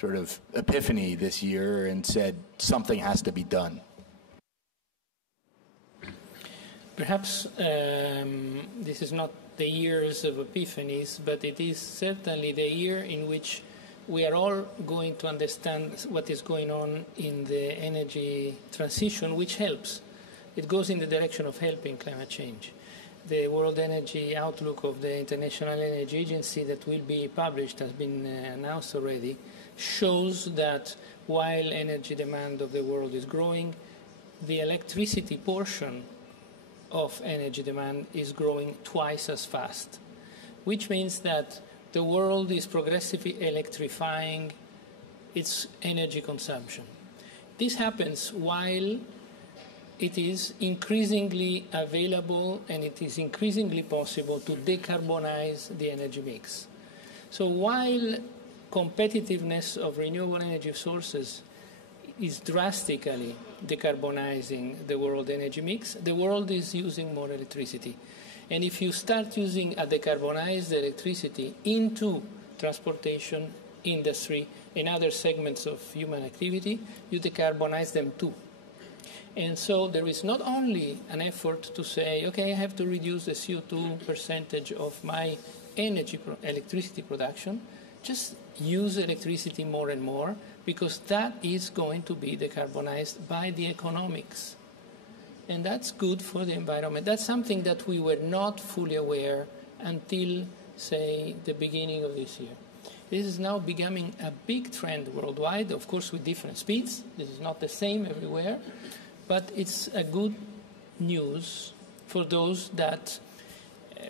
sort of epiphany this year and said something has to be done. Perhaps this is not the years of epiphanies, but it is certainly the year in which we are all going to understand what is going on in the energy transition, which helps. It goes in the direction of helping climate change. The World Energy Outlook of the International Energy Agency that will be published, has been announced already, shows that while energy demand of the world is growing, the electricity portion of energy demand is growing twice as fast, which means that the world is progressively electrifying its energy consumption. This happens while it is increasingly available and it is increasingly possible to decarbonize the energy mix. So while competitiveness of renewable energy sources is drastically decarbonizing the world energy mix, the world is using more electricity. And if you start using a decarbonized electricity into transportation, industry, and other segments of human activity, you decarbonize them too. And so there is not only an effort to say, okay, I have to reduce the CO2 percentage of my electricity production, just use electricity more and more, because that is going to be decarbonized by the economics. And that's good for the environment. That's something that we were not fully aware until, say, the beginning of this year. This is now becoming a big trend worldwide, of course with different speeds. This is not the same everywhere, but it's a good news for those that,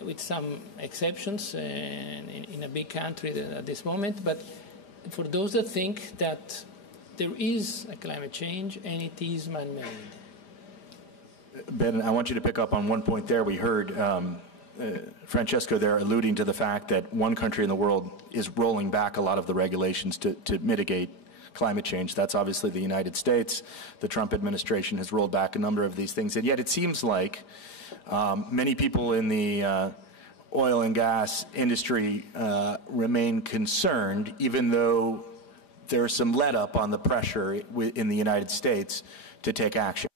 with some exceptions in a big country at this moment, but for those that think that there is a climate change and it is man-made. Ben, I want you to pick up on one point there. We heard Francesco there alluding to the fact that one country in the world is rolling back a lot of the regulations to mitigate climate change. That's obviously the United States. The Trump administration has rolled back a number of these things, and yet it seems like many people in the oil and gas industry remain concerned, even though there's some let-up on the pressure in the United States to take action.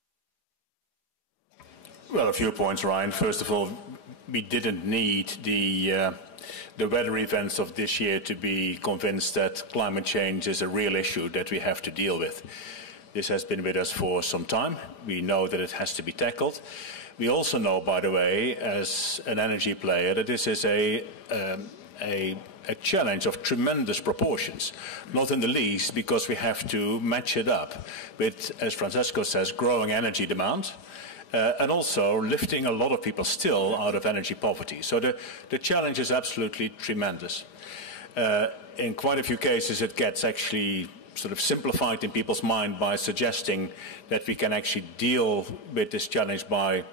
Well, a few points, Ryan. First of all, we didn't need the weather events of this year to be convinced that climate change is a real issue that we have to deal with. This has been with us for some time. We know that it has to be tackled. We also know, by the way, as an energy player, that this is a challenge of tremendous proportions, not in the least because we have to match it up with, as Francesco says, growing energy demand, and also lifting a lot of people still out of energy poverty. So the challenge is absolutely tremendous. In quite a few cases, it gets actually sort of simplified in people's mind by suggesting that we can actually deal with this challenge by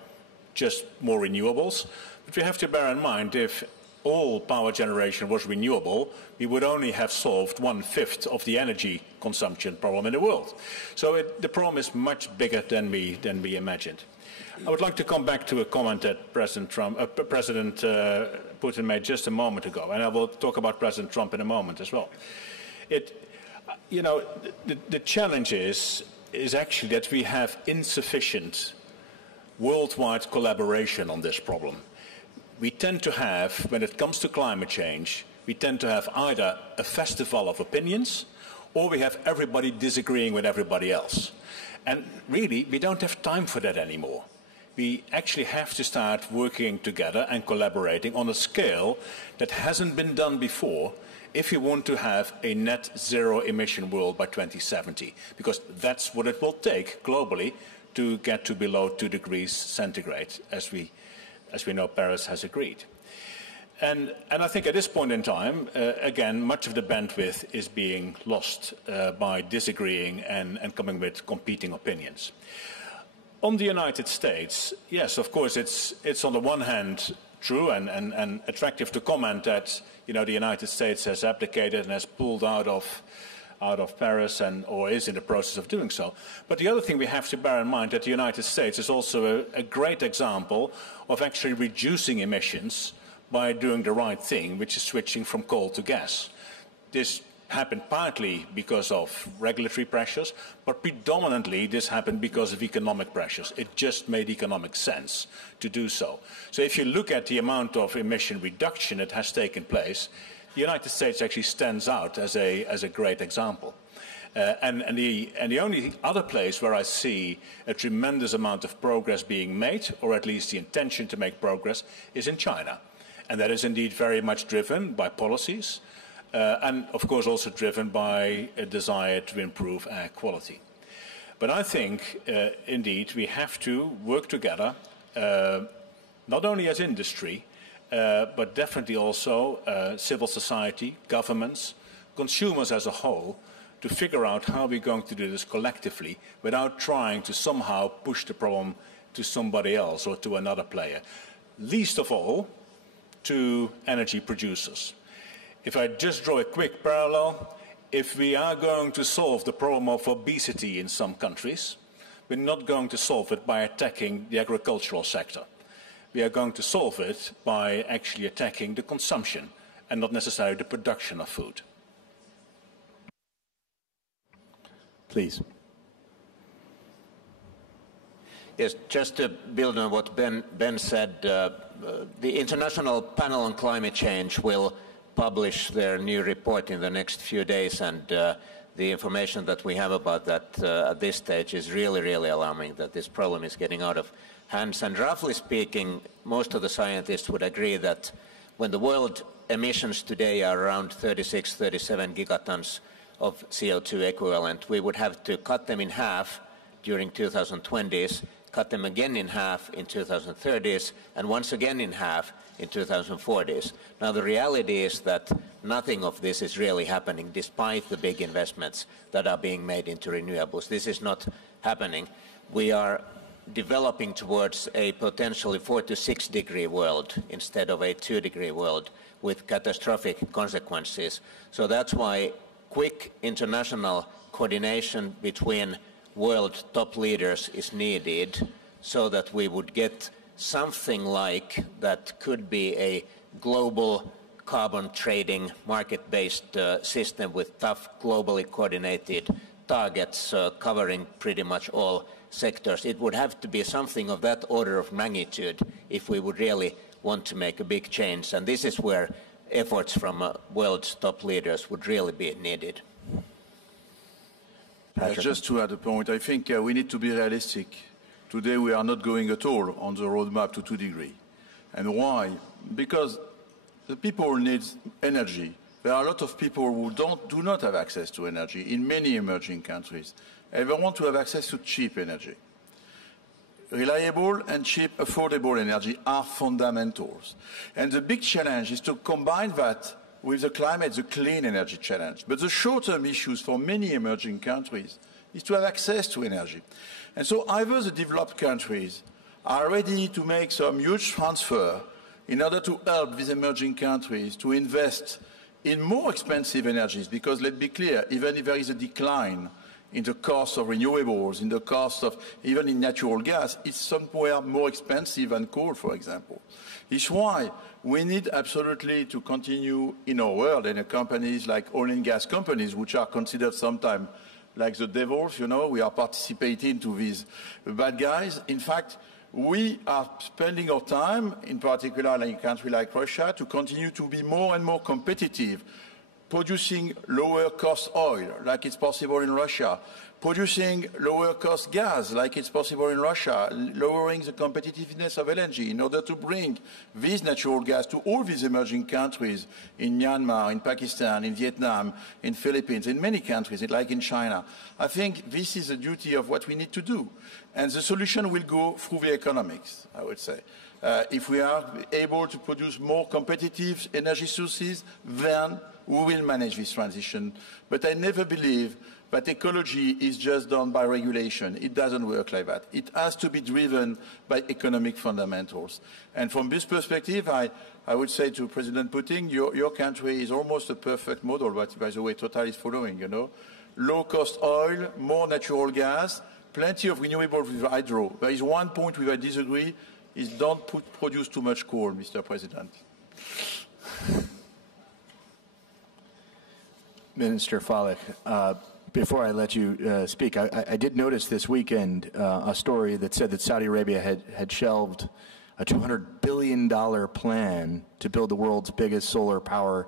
just more renewables. But we have to bear in mind, if all power generation was renewable, we would only have solved 1/5 of the energy consumption problem in the world. So the problem is much bigger than we imagined. I would like to come back to a comment that President Putin made just a moment ago, and I will talk about President Trump in a moment as well. The challenge is actually that we have insufficient worldwide collaboration on this problem. We tend to have, when it comes to climate change, we tend to have either a festival of opinions or we have everybody disagreeing with everybody else. And really, we don't have time for that anymore. We actually have to start working together and collaborating on a scale that hasn't been done before if you want to have a net zero emission world by 2070, because that's what it will take globally to get to below 2 degrees centigrade, as we know Paris has agreed. And I think at this point in time, again, much of the bandwidth is being lost by disagreeing and coming with competing opinions. On the United States, yes, of course, it's on the one hand true and attractive to comment that the United States has abdicated and has pulled out of Paris or is in the process of doing so. But the other thing we have to bear in mind that the United States is also a great example of actually reducing emissions by doing the right thing, which is switching from coal to gas. This happened partly because of regulatory pressures, but predominantly this happened because of economic pressures. It just made economic sense to do so. So if you look at the amount of emission reduction that has taken place, the United States actually stands out as a great example. And the only other place where I see a tremendous amount of progress being made, or at least the intention to make progress, is in China. And that is indeed very much driven by policies, and of course also driven by a desire to improve air quality. But I think, indeed, we have to work together, not only as industry, but definitely also civil society, governments, consumers as a whole, to figure out how we're going to do this collectively without trying to somehow push the problem to somebody else or to another player. Least of all, to energy producers. If I just draw a quick parallel, if we are going to solve the problem of obesity in some countries, we're not going to solve it by attacking the agricultural sector. We are going to solve it by actually attacking the consumption and not necessarily the production of food. Please. Yes, just to build on what Ben said, the International Panel on Climate Change will publish their new report in the next few days, and the information that we have about that at this stage is really, really alarming, that this problem is getting out of hands. And roughly speaking, most of the scientists would agree that when the world emissions today are around 36, 37 gigatons of CO2 equivalent, we would have to cut them in half during 2020s, cut them again in half in 2030s, and once again in half in 2040s. Now, the reality is that nothing of this is really happening, despite the big investments that are being made into renewables. This is not happening. We are developing towards a potentially 4 to 6 degree world instead of a 2 degree world with catastrophic consequences. So that's why quick international coordination between world top leaders is needed, so that we would get something like that could be a global carbon trading market-based system with tough globally coordinated targets covering pretty much all sectors. It would have to be something of that order of magnitude if we would really want to make a big change, and this is where efforts from world's top leaders would really be needed. Just to add a point, I think we need to be realistic. Today we are not going at all on the roadmap to 2 degrees. And why? Because the people need energy. There are a lot of people who do not have access to energy in many emerging countries. And they want to have access to cheap energy. Reliable and cheap, affordable energy are fundamentals. And the big challenge is to combine that with the climate, the clean energy challenge. But the short-term issues for many emerging countries is to have access to energy. And so either the developed countries are ready to make some huge transfer in order to help these emerging countries to invest in more expensive energies, because let's be clear, even if there is a decline in the cost of renewables, in the cost of even in natural gas, it's somewhere more expensive than coal, for example. It's why we need absolutely to continue in our world, and companies like oil and gas companies, which are considered sometimes like the devils, you know, we are participating to these bad guys. In fact, we are spending our time, in particular in a country like Russia, to continue to be more and more competitive, producing lower cost oil, like it's possible in Russia, producing lower cost gas, like it's possible in Russia, lowering the competitiveness of LNG in order to bring this natural gas to all these emerging countries in Myanmar, in Pakistan, in Vietnam, in Philippines, in many countries, like in China. I think this is the duty of what we need to do. And the solution will go through the economics, I would say. If we are able to produce more competitive energy sources, then we will manage this transition. But I never believe that ecology is just done by regulation. It doesn't work like that. It has to be driven by economic fundamentals. And from this perspective, I would say to President Putin, your country is almost a perfect model, but by the way, Total is following, you know. Low-cost oil, more natural gas, plenty of renewables with hydro. There is one point where I disagree, is don't produce too much coal, Mr. President. Minister Falek, before I let you speak, I did notice this weekend a story that said that Saudi Arabia had shelved a $200 billion plan to build the world's biggest solar power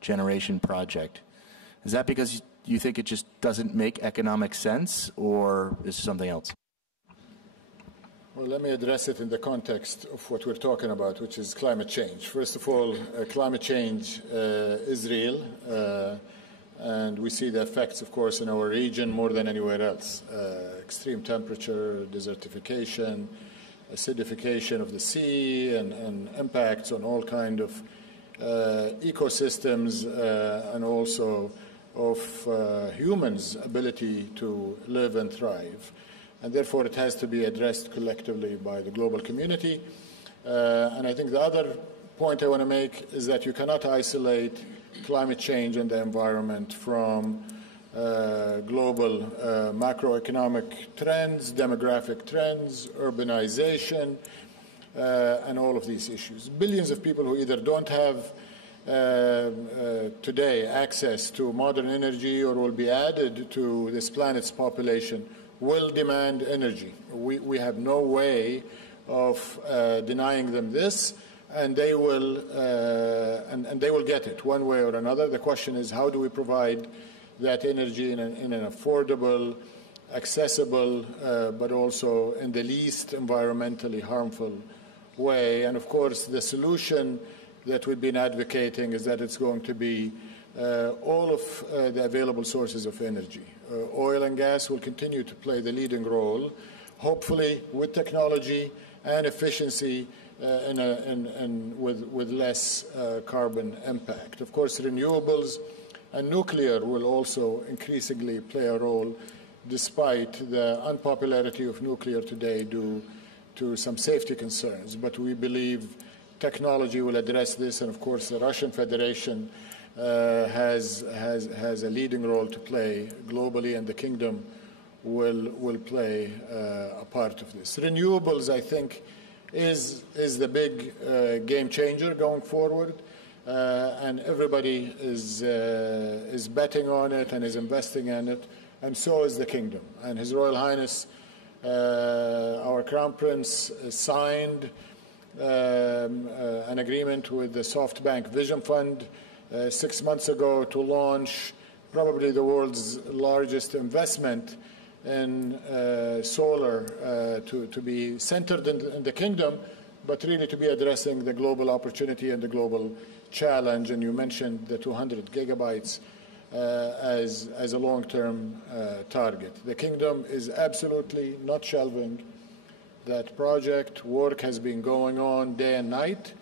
generation project. Is that because you think it just doesn't make economic sense, or is it something else? Well, let me address it in the context of what we're talking about, which is climate change. First of all, climate change is real. And we see the effects, of course, in our region more than anywhere else. Extreme temperature, desertification, acidification of the sea, and impacts on all kinds of ecosystems, and also of humans' ability to live and thrive. And therefore, it has to be addressed collectively by the global community. And I think the other point I want to make is that you cannot isolate climate change and the environment from global macroeconomic trends, demographic trends, urbanization, and all of these issues. Billions of people who either don't have today access to modern energy or will be added to this planet's population will demand energy. We have no way of denying them this, and they will get it one way or another. The question is, how do we provide that energy in an affordable, accessible, but also in the least environmentally harmful way? And of course, the solution that we've been advocating is that it's going to be all of the available sources of energy. Oil and gas will continue to play the leading role, hopefully with technology and efficiency and with less carbon impact. Of course, renewables and nuclear will also increasingly play a role, despite the unpopularity of nuclear today due to some safety concerns. But we believe technology will address this, and of course the Russian Federation has a leading role to play globally, and the kingdom will play a part of this. Renewables, I think, is the big game changer going forward, and everybody is betting on it and is investing in it, and so is the kingdom. And His Royal Highness, our Crown Prince, signed an agreement with the SoftBank Vision Fund 6 months ago to launch probably the world's largest investment in solar, to be centered in the kingdom, but really to be addressing the global opportunity and the global challenge. And you mentioned the 200 gigabytes as a long-term target. The kingdom is absolutely not shelving that project. Work has been going on day and night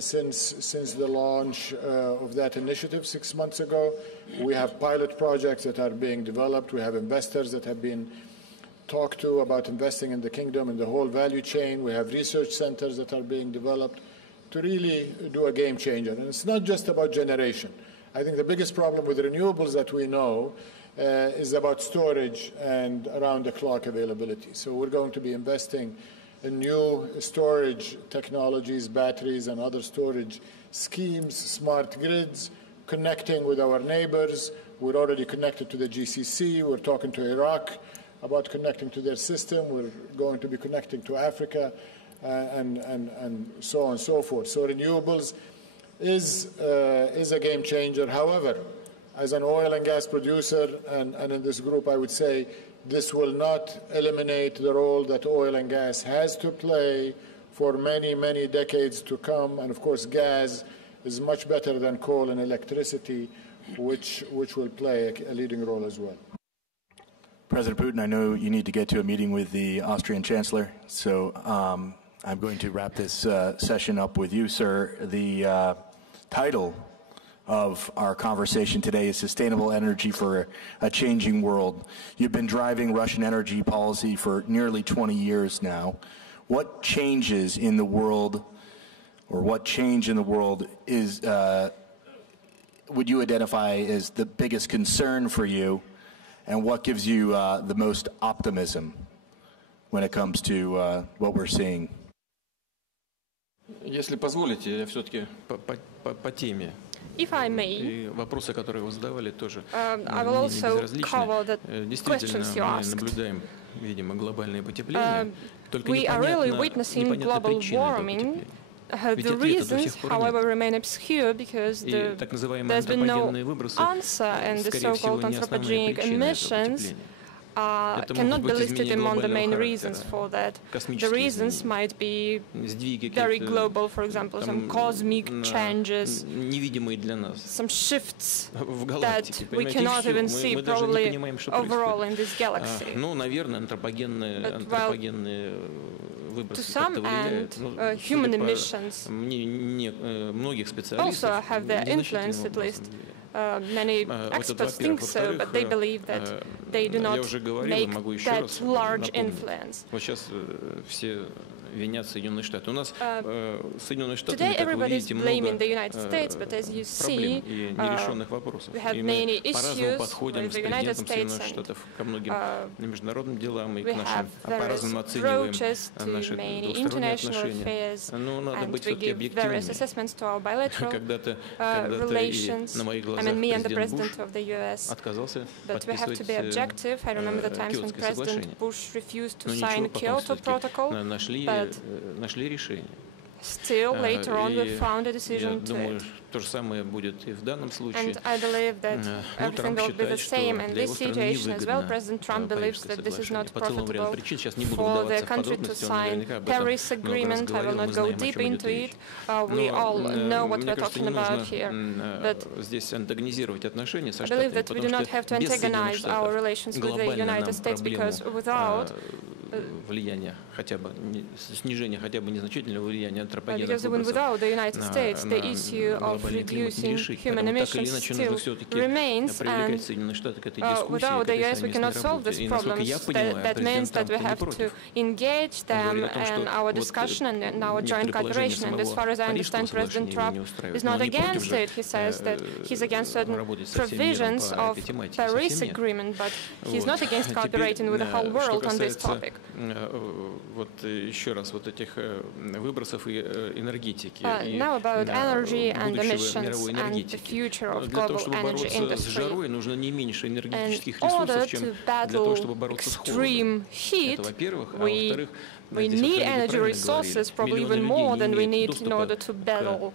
since the launch of that initiative 6 months ago. We have pilot projects that are being developed. We have investors that have been talked to about investing in the kingdom and the whole value chain. We have research centers that are being developed to really do a game changer. And it's not just about generation. I think the biggest problem with renewables that we know is about storage and around-the-clock availability. So we're going to be investing in new storage technologies, batteries, and other storage schemes, smart grids, connecting with our neighbors. We're already connected to the GCC. We're talking to Iraq about connecting to their system. We're going to be connecting to Africa, and so on and so forth. So renewables is a game changer. However, as an oil and gas producer, and in this group, I would say this will not eliminate the role that oil and gas has to play for many, many decades to come. And of course, gas is much better than coal and electricity, which will play a leading role as well. President Putin, I know you need to get to a meeting with the Austrian Chancellor, so I'm going to wrap this session up with you, sir. The title of our conversation today is Sustainable Energy for a Changing World. You've been driving Russian energy policy for nearly 20 years now. What changes in the world, or what change in the world is, would you identify as the biggest concern for you, and what gives you the most optimism when it comes to what we're seeing? Если позволите, я все-таки по теме. If I may, И вопросы, которые вы задавали, тоже I will also cover the questions you Действительно, мы asked. наблюдаем, видимо, глобальное потепление. Только We are really непонятна witnessing global причина этого warming. потепления. The reasons, however, remain obscure because И так называемые there's been no антропогенные выбросы, answer, and the скорее всего, so-called не основная anthropogenic причина этого emissions потепления. cannot be listed изменение among the main глобального reasons характера, for that. The космические reasons изменения, might be сдвиги very какие-то, global, for example, some cosmic changes, невидимые для нас some shifts в that галактике. we Понимаете, и cannot всё. even see Мы даже не probably понимаем, что overall in происходит. this galaxy. Ну, наверное, антропогенные To выбросы some как-то влияют. end, human emissions Многих специалистов also have their influence, at незначительным least. образом влияют. Many experts think so, but they believe that they do not make that large influence. Today everybody is blaming the United States, but as you see, we have many issues with the United States, and we have various approaches to many international affairs, and we give various assessments to our bilateral relations. I mean, me and the President of the US, but we have to be objective. I remember the times when President Bush refused to sign the Kyoto Protocol, but still later on we found a decision to it. And I believe that everything will be the same in this situation as well. President Trump believes that this is not profitable for the country to sign Paris Agreement. I will not go deep into it. We all know what we're talking about here. But I believe that we do not have to antagonize our relations with the United States, because without because even without the United States, the issue of reducing human emissions still remains, and without the US we cannot solve these problems. That means that we have to engage them in our discussion and in our joint cooperation. And as far as I understand, President Trump is not against it. He says that he's against certain provisions of Paris Agreement, but he's not against cooperating with the whole world on this topic. Now about energy and emissions and the future of global energy industry. In order to battle extreme heat, we need energy resources, probably even more than we need in order to battle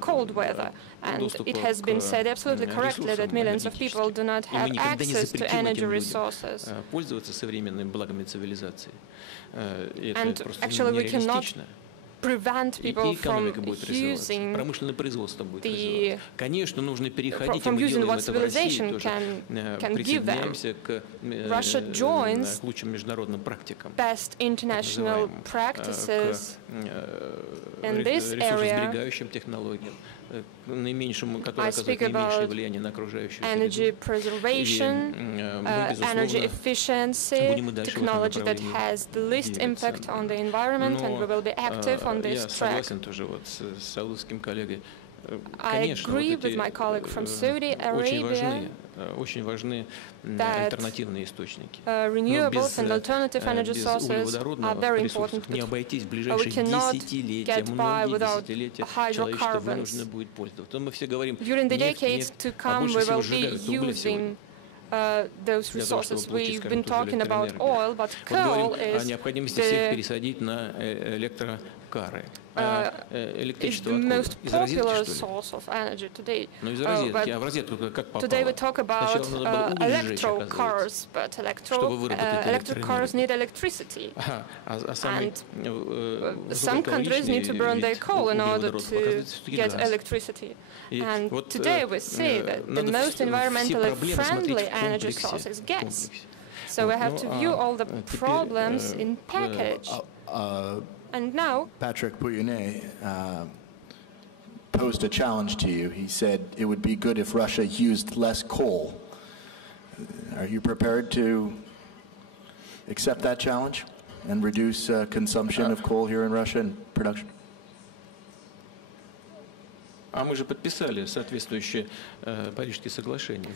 cold weather. And it has been said absolutely correctly that millions of people do not have access to energy resources. And actually we cannot prevent people from using what civilization can give them. Russia joins best international practices in this area. I speak about energy preservation, energy efficiency, technology that has the least impact on the environment, and we will be active on this track. I agree with my colleague from Saudi Arabia that renewables and alternative energy sources are very important. We cannot get by without hydrocarbons. During the decades to come, we will be using those resources. We've been talking about oil, but coal is the most popular source of energy today. Today we talk about electric cars, but electric cars need electricity. And some countries need to burn their coal in order to get electricity. And today we see that the most environmentally friendly energy source is gas. So we have to view all the problems in package. And now, Patrick Pouyanné posed a challenge to you. He said it would be good if Russia used less coal. Are you prepared to accept that challenge and reduce consumption of coal here in Russia and production? Мы же подписали соответствующее Парижские соглашения.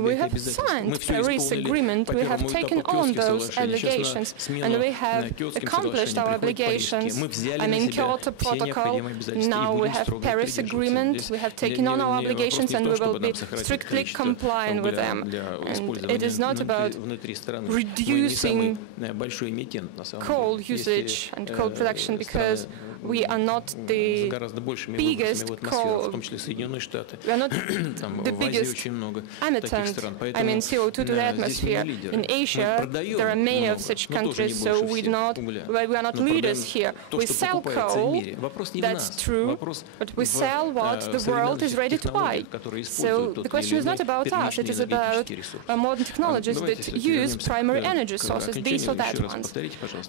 We have signed Paris Agreement, we have taken on those obligations, and we have accomplished our obligations. I mean, Kyoto Protocol, now we have Paris Agreement, we have taken on our obligations, and we will be strictly complying with them. And it is not about reducing coal usage and coal production, because we are not the biggest coal, we are not the biggest emittent, I mean CO2 to the atmosphere. In Asia, there are many of such countries, so we are not leaders here. We sell coal, that's true, but we sell what the world is ready to buy. So the question is not about us, it is about modern technologies that use primary energy sources, these or that ones.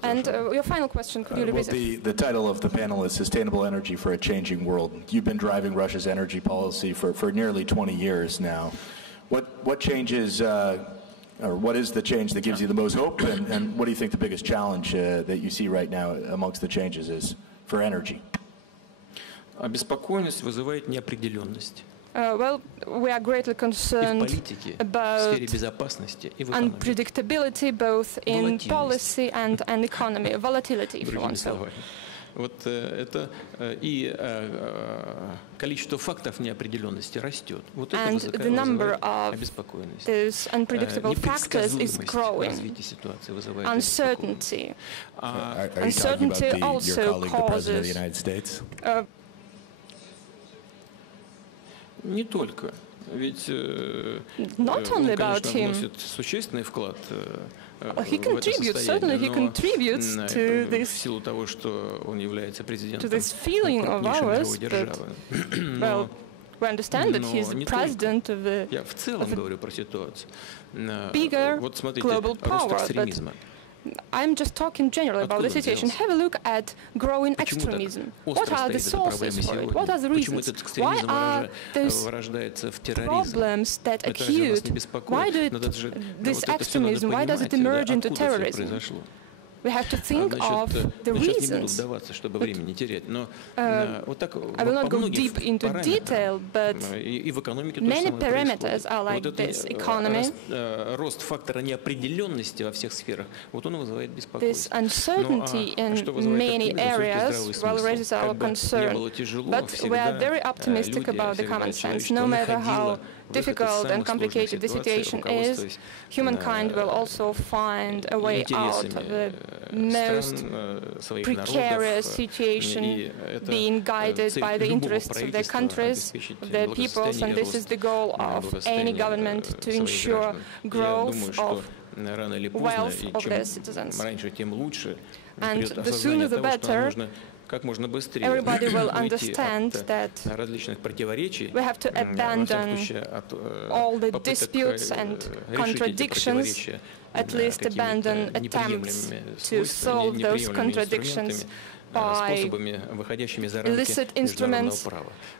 And your final question, could you repeat it? The title of the panel is Sustainable Energy for a Changing World. You've been driving Russia Russia's energy policy for nearly 20 years now. What changes, or what is the change that gives you the most hope, and what do you think the biggest challenge that you see right now amongst the changes is for energy? Обеспокоенность вызывает неопределенность. Well, we are greatly concerned about unpredictability both in policy and economy, volatility, if you want so. Вот это и количество фактов неопределенности растет. Вот это вызывает обеспокоенность. Непредсказуемость развития ситуации вызывает uncertainty. Uncertainty also causes. Не только. Ведь он, конечно, вносит существенный вклад he contributes, certainly he contributes to this, в силу того, что он является президентом to this feeling of ours, but, well, we understand that he is the president of the Я в целом говорю про ситуацию. bigger Вот смотрите, global power, but I'm just talking generally about the situation. Have a look at growing extremism. What are the sources for it? What are the reasons? Why are those problems that acute? Why this extremism, why does it emerge into terrorism? We have to think of the reasons. I will not go deep into detail, but many parameters are like this. Economy, this uncertainty in many areas well raises our concern. But we are very optimistic about the common sense. No matter how difficult and complicated the situation is, humankind will also find a way out of the most precarious situation, being guided by the interests of their countries, of their peoples, and this is the goal of any government, to ensure growth of wealth of their citizens. And the sooner the better. Everybody will understand that we have to abandon all the disputes and contradictions, at least abandon attempts to solve those contradictions by illicit instruments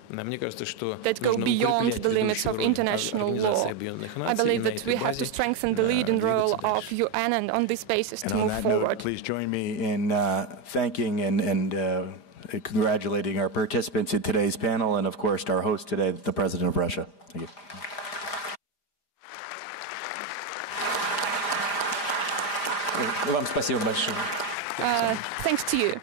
that go beyond the limits of international law. I believe that we have to strengthen the leading role of UN and on this basis to move forward. Please join me in thanking and congratulating our participants in today's panel and, of course, our host today, the President of Russia. Thank you. Вам спасибо большое. Thanks to you.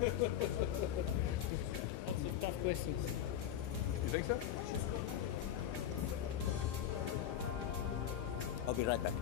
Lots of tough questions. You think so? I'll be right back.